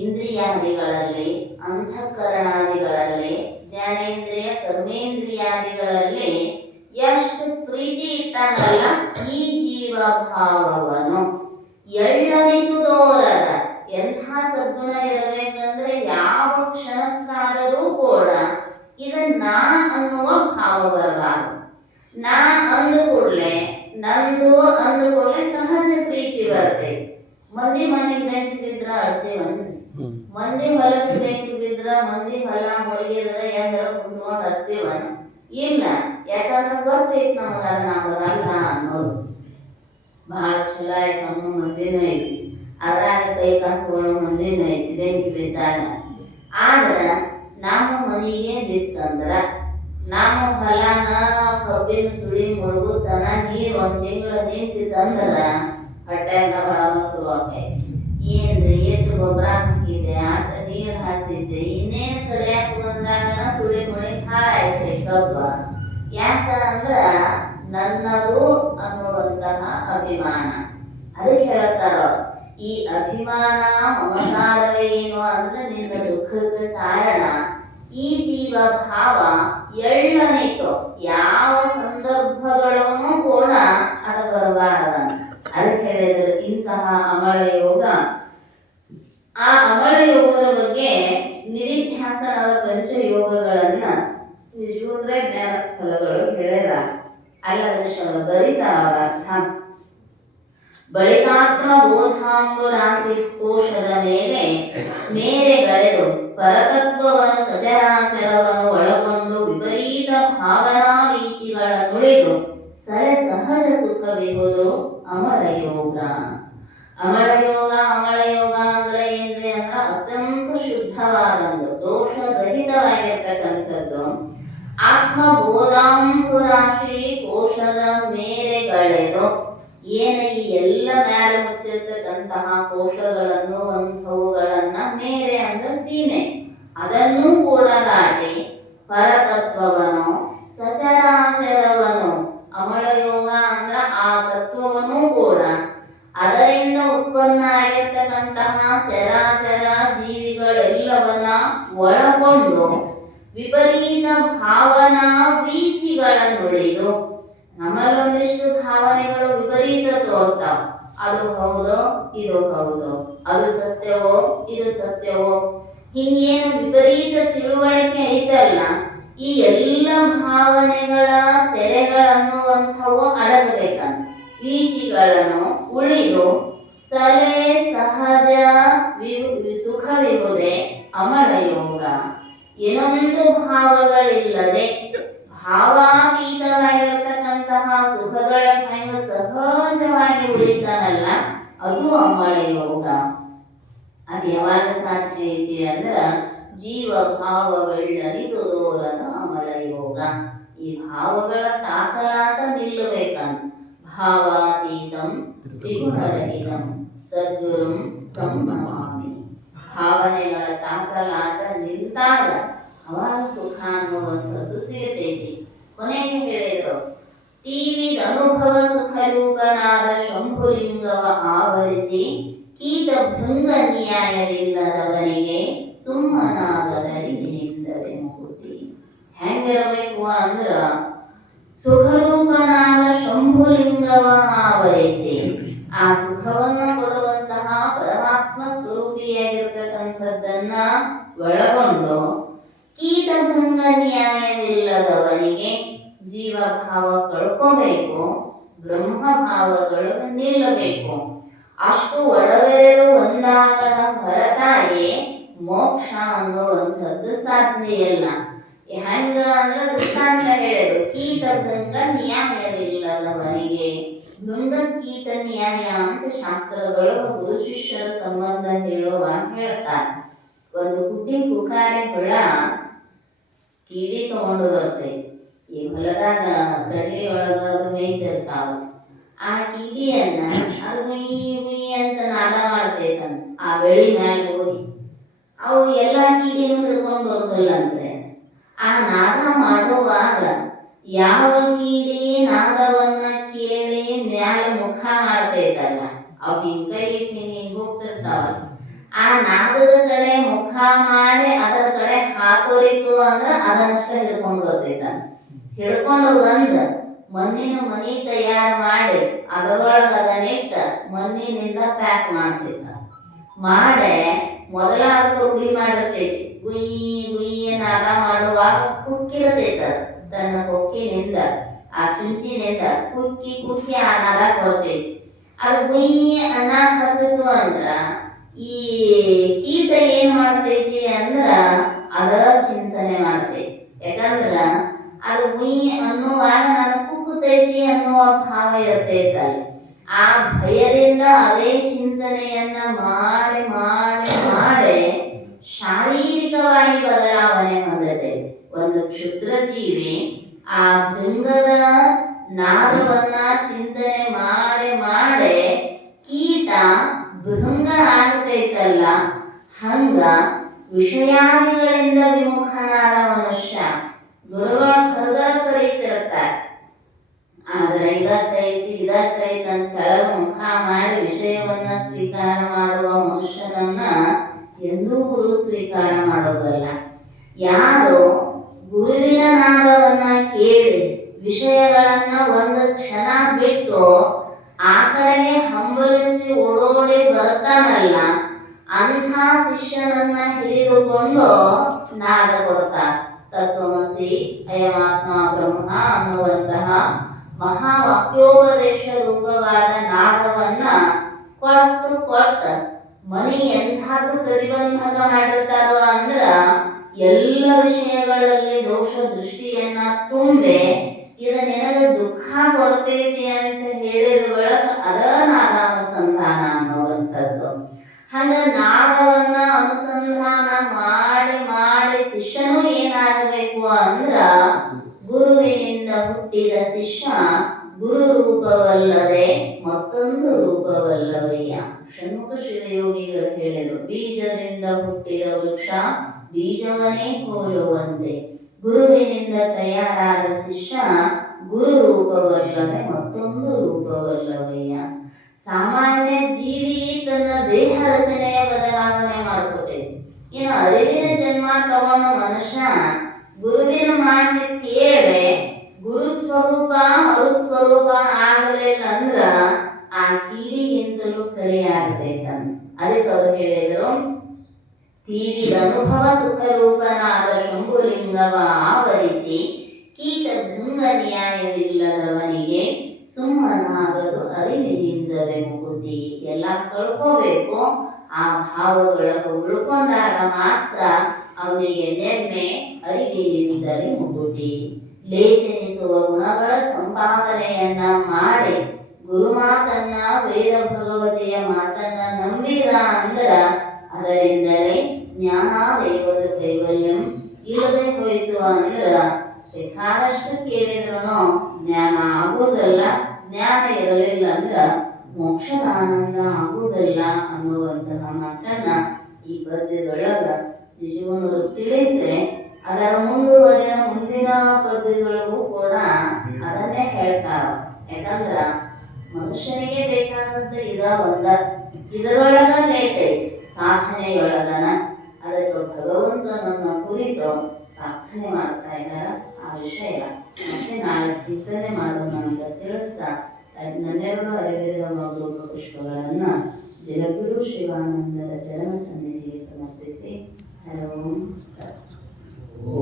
ಇಂದ್ರಿಯಾದಿಗಳಲ್ಲಿ ಅಂತಃಕರಣಾದಿಗಳಲ್ಲಿ ಜ್ಞಾನೇಂದ್ರಿಯ ಕರ್ಮೇಂದ್ರಿಯಾದಿಗಳಲ್ಲಿ ಎಷ್ಟು ಪ್ರೀತಿ ಇಟ್ಟಾನಲ್ಲ ಈ ಜೀವ ಭಾವವನು. ಎಳ್ಳನಿತು ದೋರದ. ಎಂಥ ಸದ್ಗುಣ ಇರಬೇಕಂದ್ರೆ ಯಾವ ಕ್ಷಣಕ್ಕಾದರೂ ಕೂಡ ಇದನ್ನ ನಾ ಅನ್ನುವ ಭಾವ ಬರಬಾರದು. ನಾ ಅಂದು ಕೂಡಲೇ ನಂದು ಅಂದು ಕೂಡಲೇ ಸಹಜ ಪ್ರೀತಿ ಬರ್ತೈತಿ. ಮಂದಿ ಮನೆಗೆ ಬೆಂಕಿ ಬಿದ್ರ ಅಳ್ತೇವನ್ರಿ. ಮಂದಿ ಹೊಲಕ್ಕೆ ಬೆಂಕಿ ಬಿದ್ರ ಮಂದಿ ಹೊಲ ಮುಳುಗಿದ್ರ ಎಂದ್ರ ಕುಂತ್ಕೊಂಡು ಹತ್ತೀವನ್ ಇಲ್ಲ. ಯಾಕಂದ್ರೆ ಗೊತ್ತೈತಿ ನಮಗ ನಮಗಲ್ಲ ಅನ್ನೋದು. ಬಹಳ ಚಲೋ ಆಯ್ತು ಅನ್ನೋ ಮಂದಿನೂ ಐತಿ, ಅದ್ರಾಗ ಕೈ ಕಾಸುಗಳು ಮಂದಿನೂ ಐತಿ ಬೆಂಕಿ ಬಿದ್ದಾಗ. ಆದ್ರ ನಮ್ಮ ಮನೆಗೆ ಬಿತ್ತಂದ್ರ ನಮ್ಮ ಹೊಲನ ಕಬ್ಬಿನ ಸುಳಿ ಮುಳುಗುತ್ತನ ನೀರ್ 1 ತಿಂಗಳು ನಿಂತಿತ್ತಂದ್ರ ಹೊಟ್ಟೆಲ್ಲ ಹೊಳಗ ಶುರು ಆಕೈತಿ. ಏನ್ರಿ ಎಷ್ಟು ಗೊಬ್ಬರ ಹಾಕಿದೆ, ಆಟ ನೀರು ಹಾಸಿದ್ದೆ, ಇನ್ನೇನು ಕಡಿಯಾಕ ಬಂದಾಗ ಸುಳಿ ಮುಳಿ ಹಾಳಾಯ್ತ್ರಿ ಕಬ್ಬ. ಯಾಕ ಅಂದ್ರ ನನ್ನದು ಅನ್ನುವಂತಹ ಅಭಿಮಾನ. ಅದಕ್ಕೆ ಹೇಳ್ತಾರ ಈ ಅಭಿಮಾನ ಮಮಕಾರವೇ ಏನು ಅಂದ್ರೆ ನಿನ್ನ ದುಃಖದ ಕಾರಣ. ಈ ಜೀವ ಭಾವ ಎಳ್ಳನಿತು ಯಾವ ಸಂದರ್ಭದೊಳಗೂ ಕೂಡ ಅದು ಬರಬಾರದಂತ. ಅದಕ್ಕೆ ಹೇಳಿದರು ಇಂತಹ ಅಮಳ ಯೋಗ. ಆ ಅಮಳ ಯೋಗದ ಬಗ್ಗೆ ನಿಧಿಧ್ಯಾಸನದ ಪಂಚಯೋಗಗಳನ್ನ ನಿಜವಾದ್ರೆ ಜ್ಞಾನ ಸ್ಥಳಗಳು ಹೇಳ್ಯಾರ. ಅಲ್ಲ ಬರಿತಾವ ಅರ್ಥ. ಬಳಿಕಾತ್ಮ ಬೋಧಾಂಬುರಾಸಿ ಕೋಶದ ಮೇರೆಗಳೆದು ಪರತತ್ವವನ್ನು ಸಚರಾಚರವನ್ನು ಒಳಗೊಂಡು ವಿಪರೀತ ಭಾವನಾ ವೀಚಿಗಳ ನುಡಿದು ಸಹಜ ಸುಖವಿಹುದು ಅಮಳಯೋಗ. ಅಮಳಯೋಗ ಅಂದ್ರೆ ಏನ್ರಿ ಅಂದ್ರ ಅತ್ಯಂತ ಶುದ್ಧವಾದಂದು ದೋಷರಹಿತವಾಗಿರ್ತಕ್ಕಂಥದ್ದು. ಆತ್ಮಬೋಧಾಂಬುರಾಶಿ ಕೋಶದ ಮೇರೆಗಳೆದು ಏನ ಈ ಎಲ್ಲ ಮ್ಯಾಲ ಮುಚ್ಚಿರ್ತಕ್ಕಂತಹ ಕೋಶಗಳನ್ನು ಅಂಥವುಗಳನ್ನ ಮೇರೆ ಅಂದ್ರೆ ಸೀಮೆ ಅದನ್ನೂ ಕೂಡ ದಾಟಿ ಪರತತ್ವವನ್ನು ಸಚರಾಚರವನ್ನು ಅಮಳಯೋಗ ಅಂದ್ರ ಆ ತತ್ವವನ್ನು ಕೂಡ ಅದರಿಂದ ಉತ್ಪನ್ನ ಆಗಿರ್ತಕ್ಕಂತಹ ಚರಾಚರ ಜೀವಿಗಳೆಲ್ಲವನ್ನ ಒಳಗೊಂಡು ವಿಪರೀತ ಭಾವನಾ ಬೀಚಿಗಳ ನುಡಿದು. ನಮ್ಮಲ್ಲೊಂದಿಷ್ಟು ಭಾವನೆಗಳು ವಿಪರೀತ ತೋರ್ತಾವ. ಅದು ಹೌದೋ ಇದು ಹೌದೋ, ಅದು ಸತ್ಯವೋ ಇದು ಸತ್ಯವೋ, ಹಿಂಗೇನು ವಿಪರೀತ ತಿಳುವಳಿಕೆ ಐತಲ್ಲ, ಈ ಎಲ್ಲ ಭಾವನೆಗಳ ತೆರೆಗಳನ್ನುವಂಥವು ಅಡಗಬೇಕಂತ. ಬೀಚಿಗಳನ್ನು ಉಳಿದು ಸಹಜ ಸುಖವಿರುವುದೇ ಅಮಳಯೋಗ. ಏನೊಂದು ಭಾವಗಳಿಲ್ಲದೆ ಭಾವಾತೀತವಾಗಿರ್ತಕ್ಕಂತಹ ಸುಖಗಳ ಹೆಂಗ ಸಹಜವಾಗಿ ಉಳಿತಾನಲ್ಲ ಅದು ಅಮಳಯೋಗ. ಅದು ಯಾವಾಗ ಸಾಧ್ಯ ಐತಿ ಅಂದ್ರ ಜೀವ ಭಾವಗಳ್ಳನಿದು ದೂರದ ಅಮಳಯೋಗ. ಈ ಭಾವಗಳ ತಾಕಲಾಟ ನಿಲ್ಲಬೇಕಂತ. ಭಾವಾತೀತಂ ತ್ರಿಗುಣರಹಿತಂ ಸದ್ಗುರುಂ ತಂ ನಮಾಮಿ. ಭಾವನೆಗಳ ತಾಕಲಾಟ ನಿಂತಾಗ ಅವಾಗ ಸುಖ ಅನ್ನುವಂಥದ್ದು ಸಿಗುತ್ತೈತಿ. ಕೊನೆಗೆ ಹೇಳಿದ್ರು ಟಿವಿದ ಅನುಭವ ಸುಖರೂಪನಾದ ಶಂಭುಲಿಂಗವ ಆವರಿಸಿ ಕೀಟ ಭೃಂಗ ನ್ಯಾಯವಿಲ್ಲದವರಿಗೆ ಸುಮ್ಮನಾಗದರಿಗಿನಿಂದಲೇ ಮುಗುತಿ. ಹೆಂಗಿರಬೇಕು ಅಂದ್ರ ಸುಖರೂಪನಾದ ಶಂಭುಲಿಂಗವ ಆವರಿಸಿ ಆ ಸುಖವನ್ನು ಕೊಡುವಂತಹ ಪರಮಾತ್ಮ ಸ್ವರೂಪಿಯಾಗಿರ್ತಕ್ಕಂಥದ್ದನ್ನ ಒಳಗೊಂಡು ಕೀಟಭಂಗ ನ್ಯಾಯವಿಲ್ಲದವರಿಗೆ ಜೀವಭಾವ ಕಳ್ಕೋಬೇಕು, ಬ್ರಹ್ಮಭಾವದೊಳಗೆ ನಿಲ್ಲಬೇಕು. ಅಷ್ಟು ಒಳಬೆರೆದು ಒಂದಾಗದ ಹೊರತಾಗಿ ಮೋಕ್ಷ ಅನ್ನುವಂಥದ್ದು ಸಾಧ್ಯ ಇಲ್ಲ. ಹೆಂಗ ಅಂದ್ರೆ ದೃಷ್ಟಾಂತ ಹೇಳಿದ್ರು ಕೀಟಭಂಗ ನ್ಯಾಯವಿಲ್ಲದವರಿಗೆ. ಭೃಂಗ ಕೀಟ ನ್ಯಾಯ ಅಂತ ಶಾಸ್ತ್ರದೊಳಗೆ ಗುರು ಶಿಷ್ಯರ ಸಂಬಂಧ ಹೇಳುವಾಗ ಹೇಳ್ತಾರೆ. ಒಂದು ಹುಟ್ಟಿ ಕುಕಾರಿ ಹುಳ ಕೀಡಿ ತಗೊಂಡು ಬರ್ತೈತಿ. ಈ ಹೊಲದಾಗ ಕಡ್ಲಿ ಒಳಗ ಅದು ಮೇಯ್ತಿರ್ತಾವ. ಆ ಕೀಡಿಯನ್ನ ಅದು ಗುಯ್ ಗುಯ್ ಅಂತ ನಾದ ಮಾಡ್ತೈತಂತ ಆ ಬೆಳಿ ಮ್ಯಾಲ ಹೋಗಿ. ಅವು ಎಲ್ಲಾ ಕೀಡಿನೂ ಹಿಡ್ಕೊಂಡು ಬರುದಿಲ್ಲ ಅಂದ್ರೆ ಆ ನಾದ ಮಾಡುವಾಗ ಯಾವ ಕೀಡಿ ನಾದವನ್ನ ಕೇಳಿ ಮ್ಯಾಲ ಮುಖ ಮಾಡ್ತೈತಲ್ಲ ಅವು ಹಿಂಗೈ ಹಿಂಗ್ ಹೋಗ್ತಿರ್ತಾವ. ಆ ನಾದದ ಕಡೆ ಮುಖ ಮಾಡಿ ಅದರ ಕಡೆ ಹಾಕೋರಿತು ಅಂದ್ರ ಅದನ್ನಷ್ಟ ಹಿಡ್ಕೊಂಡು ಬರ್ತೈತ. ಹಿಡ್ಕೊಂಡು ಬಂದ ಮಣ್ಣಿನ ಮನಿ ತಯಾರು ಮಾಡಿ ಅದರೊಳಗ ಅದನ್ನಿಟ್ಟ ಮಣ್ಣಿನಿಂದ ಪ್ಯಾಕ್ ಮಾಡ್ತೈತ. ಮಾಡೆ ಮೊದಲ ಅದಕ್ಕೆ ರೂಢಿ ಮಾಡಿರ್ತೈತಿ. ಗುಯ್ ಗುಯ್ ನಾದ ಮಾಡುವಾಗ ಕುಕ್ಕಿರ್ತೈತ. ತನ್ನ ಕೊಕ್ಕಿನಿಂದ ಆ ಚುಂಚಿನಿಂದ ಕುಕ್ಕಿ ಕುಕ್ಕಿ ಆ ನಾದ ಕೊಡ್ತೈತಿ. ಅದು ಗುಯ್ ಅನ್ನ ಹತ್ತಿತು ಅಂದ್ರ ಈ ಕೀಟ ಏನ್ ಮಾಡ್ತೈತಿ ಅಂದ್ರ ಅದ ಚಿಂತನೆ ಮಾಡ್ತೈತಿ. ಯಾಕಂದ್ರ ಅದು ಗುಯ್ ಅನ್ನುವಾಗ ನಾನು ಕುಕ್ಕತೈತಿ ಅನ್ನುವ ಭಾವ ಇರ್ತೈತಲ್ಲ, ಆ ಭಯದಿಂದ ಅದೇ ಚಿಂತನೆಯನ್ನ ಮಾಡಿ ಮಾಡಿ ಮಾಡಿ ಶಾರೀರಿಕವಾಗಿ ಬದಲಾವಣೆ ಹೊಂದತೈತಿ. ಒಂದು ಕ್ಷುದ್ರ ಜೀವಿ ಆ ಭೃಂಗದ ನಾದವನ್ನ ಚಿಂತನೆ ಮಾಡಿ ಮಾಡಿ ಕೀಟ ಭೃಂಗ ಆಗ್ತೈತಲ್ಲ, ಹಂಗ ವಿಷಯಾದಿಗಳಿಂದ ವಿಮುಖನಾದ ಮನುಷ್ಯ ಗುರುಗಳ ಕರೆದ ಕರೀತಿರ್ತಾರೆ. ಆದ್ರೆ ಇದಕ್ಕೈತಿ ಅಂತ ಕೆಳಗ ಮುಖ ಮಾಡಿ ವಿಷಯವನ್ನ ಸ್ವೀಕಾರ ಮಾಡುವ ಮನುಷ್ಯನನ್ನ ಎಂದೂ ಗುರು ಸ್ವೀಕಾರ ಮಾಡೋದಲ್ಲ. ಯಾರು ಗುರುವಿನ ನಾದವನ್ನ ಕೇಳಿ ವಿಷಯಗಳನ್ನ ಒಂದು ಕ್ಷಣ ಬಿಟ್ಟು ಆ ಕಡೆಗೆ ಹಂಬಲಿಸಿ ಓಡೋಡಿ ಬರ್ತಾನಲ್ಲ, ಅಂಥ ಶಿಷ್ಯನನ್ನ ಹಿಡಿದುಕೊಂಡು ನಾದ ಕೊಡ್ತಾರೆ. ತತ್ವಮಸಿ ಅಯಮಾತ್ಮ ಬ್ರಹ್ಮ ಅನ್ನುವಂತಹ ಮಹಾವಾಕ್ಯೋಪದೇಶ ರೂಪವಾದ ನಾದವನ್ನ ಕೊಟ್ಟು ಮನಿ ಎಂಥದ್ದು ಪ್ರತಿಬಂಧಕ ಮಾಡಿರ್ತಾರೋ ಅಂದ್ರ ಎಲ್ಲ ವಿಷಯಗಳಲ್ಲಿ ದೋಷ ದೃಷ್ಟಿಯನ್ನ ತುಂಬೆ ಇದು ನಿನಗೆ ದುಃಖ ಕೊಡ್ತೈತಿ ಅಂತ ಹೇಳಿದ ಬಳಕ ಅದ ನಾದಾನುಸಂಧಾನ ಅನ್ನುವಂಥದ್ದು. ಹಂಗ ನಾದವನ್ನ ಅನುಸಂಧಾನ ಮಾಡಿ ಮಾಡಿ ಶಿಷ್ಯನು ಏನಾಗಬೇಕು ಅಂದ್ರ ಗುರುವಿನಿಂದ ಹುಟ್ಟಿದ ಶಿಷ್ಯ ಗುರು ರೂಪವಲ್ಲದೆ ಮತ್ತೊಂದು ರೂಪವಲ್ಲವಯ್ಯ. ಷಣ್ಮುಖ ಶಿವಯೋಗಿಗಳು ಹೇಳಿದರು, ಬೀಜದಿಂದ ಹುಟ್ಟಿದ ವೃಕ್ಷ ಬೀಜವನ್ನೇ ಹೋಲುವಂತೆ ಗುರುವಿನಿಂದ ತಯಾರಾದ ಶಿಷ್ಯ ಗುರು ರೂಪವಲ್ಲದೆ ಮತ್ತೊಂದು ರೂಪವಲ್ಲವಯ್ಯ. ಸಾಮಾನ್ಯ ಜೀವಿ ತನ್ನ ದೇಹ ರಚನೆಯ ಬದಲಾವಣೆ ಮಾಡ್ಕೋತೇವೆ. ಇನ್ನು ಅರಿವಿನ ಜನ್ಮ ತಗೊಂಡ ಮನುಷ್ಯ ಗುರುವಿನ ಮಾತು ಕೇಳಿ ಗುರು ಸ್ವರೂಪ ಮರುಸ್ವರೂಪ ಆಗಲಿಲ್ಲ ಅಂದ್ರ ಆ ಕೀಡಿಗಿಂತಲೂ ಕಡೆಯಾಗತೈತಂತ. ಅದಕ್ಕೆ ಅವರು ಹೇಳಿದರು, ತೀವಿದ ಅನುಭವ ಸುಖರೂಪನಾದ ಶಂಭುಲಿಂಗವ ಆವರಿಸಿ ಕೀಟ ಭೃಂಗ ನ್ಯಾಯವಿಲ್ಲದವನಿಗೆ ಸುಮ್ಮನಾಗದು ಅರಿವಿನಿಂದವೇ ಮುಗುತಿ. ಎಲ್ಲ ಕಳ್ಕೋಬೇಕು, ಆ ಭಾವಗಳನ್ನು ಉಳ್ಕೊಂಡಾಗ ಮಾತ್ರ ಅವನಿಗೆ ನೆಮ್ಮೆ ಅರಿವಿನಿಂದಲೇ ಮುಗುತಿ. ಲೇಖನಿಸುವ ಗುಣಗಳ ಸಂಪಾದನೆಯನ್ನ ಮಾಡಿ ಗುರುಮಾತನ್ನ ವೇದ ಭಗವತಿಯ ಮಾತನ್ನ ನಂಬಿದ ಅಂದ್ರ ಅದರಿಂದಲೇ ಜ್ಞಾನ ದೇವದ ಕೈವಲ್ಯಂ. ಇಲ್ಲದೆ ಹೋಯಿತು ಅಂದ್ರ ಬೇಕಾದಷ್ಟು ಕೇಳಿದ್ರು ಜ್ಞಾನ ಆಗುವುದಲ್ಲ, ಜ್ಞಾನ ಇರಲಿಲ್ಲ ಅಂದ್ರ ಮೋಕ್ಷದ ಆನಂದ ಆಗುವುದಲ್ಲ ಅನ್ನುವಂತಹ ಮಾತನ್ನ ಈ ಪದ್ಯದೊಳಗ ನಿಜವನ್ನು ತಿಳಿಸಿ ಅದರ ಮುಂದಿನ ಪದ್ಯಗಳಿಗೂ ಕೂಡ ಅದನ್ನೇ ಹೇಳ್ತಾರ. ಯಾಕಂದ್ರ ಮನುಷ್ಯನಿಗೆ ಬೇಕಾದಂತ ಇದರೊಳಗ ಲೇಟ್ ಸಾಧನೆಯೊಳಗನ ಅದಕ್ಕೆ ಭಗವಂತನನ್ನ ಕುರಿತು ಪ್ರಾರ್ಥನೆ ಮಾಡ್ತಾ ಇದ್ದಾರ. ಆ ವಿಷಯ ಮತ್ತೆ ನಾಳೆ ಚಿಂತನೆ ಮಾಡೋಣ ಅಂತ ತಿಳಿಸ್ತಾ ನನ್ನೆರಡು ಅರಿವಿದ ಮಗುವ ಪುಷ್ಪಗಳನ್ನ ಜಗದ್ಗುರು ಶಿವಾನಂದರ ಚರಣ ಸನ್ನಿಧಿಗೆ ಸಮರ್ಪಿಸಿ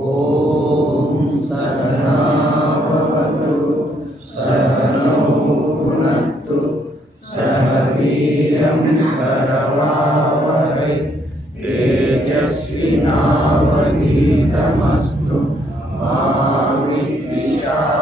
ಓಂ ಸಹನಾವತು ಸಹನೌ ಭುನಕ್ತು ಸಹ ವೀರ್ಯಂ ಕರವಾವಹೈ ತೇಜಸ್ವಿನಾವಧೀತಮಸ್ತು ಮಾ ವಿದ್ವಿಷಾವಹೈ.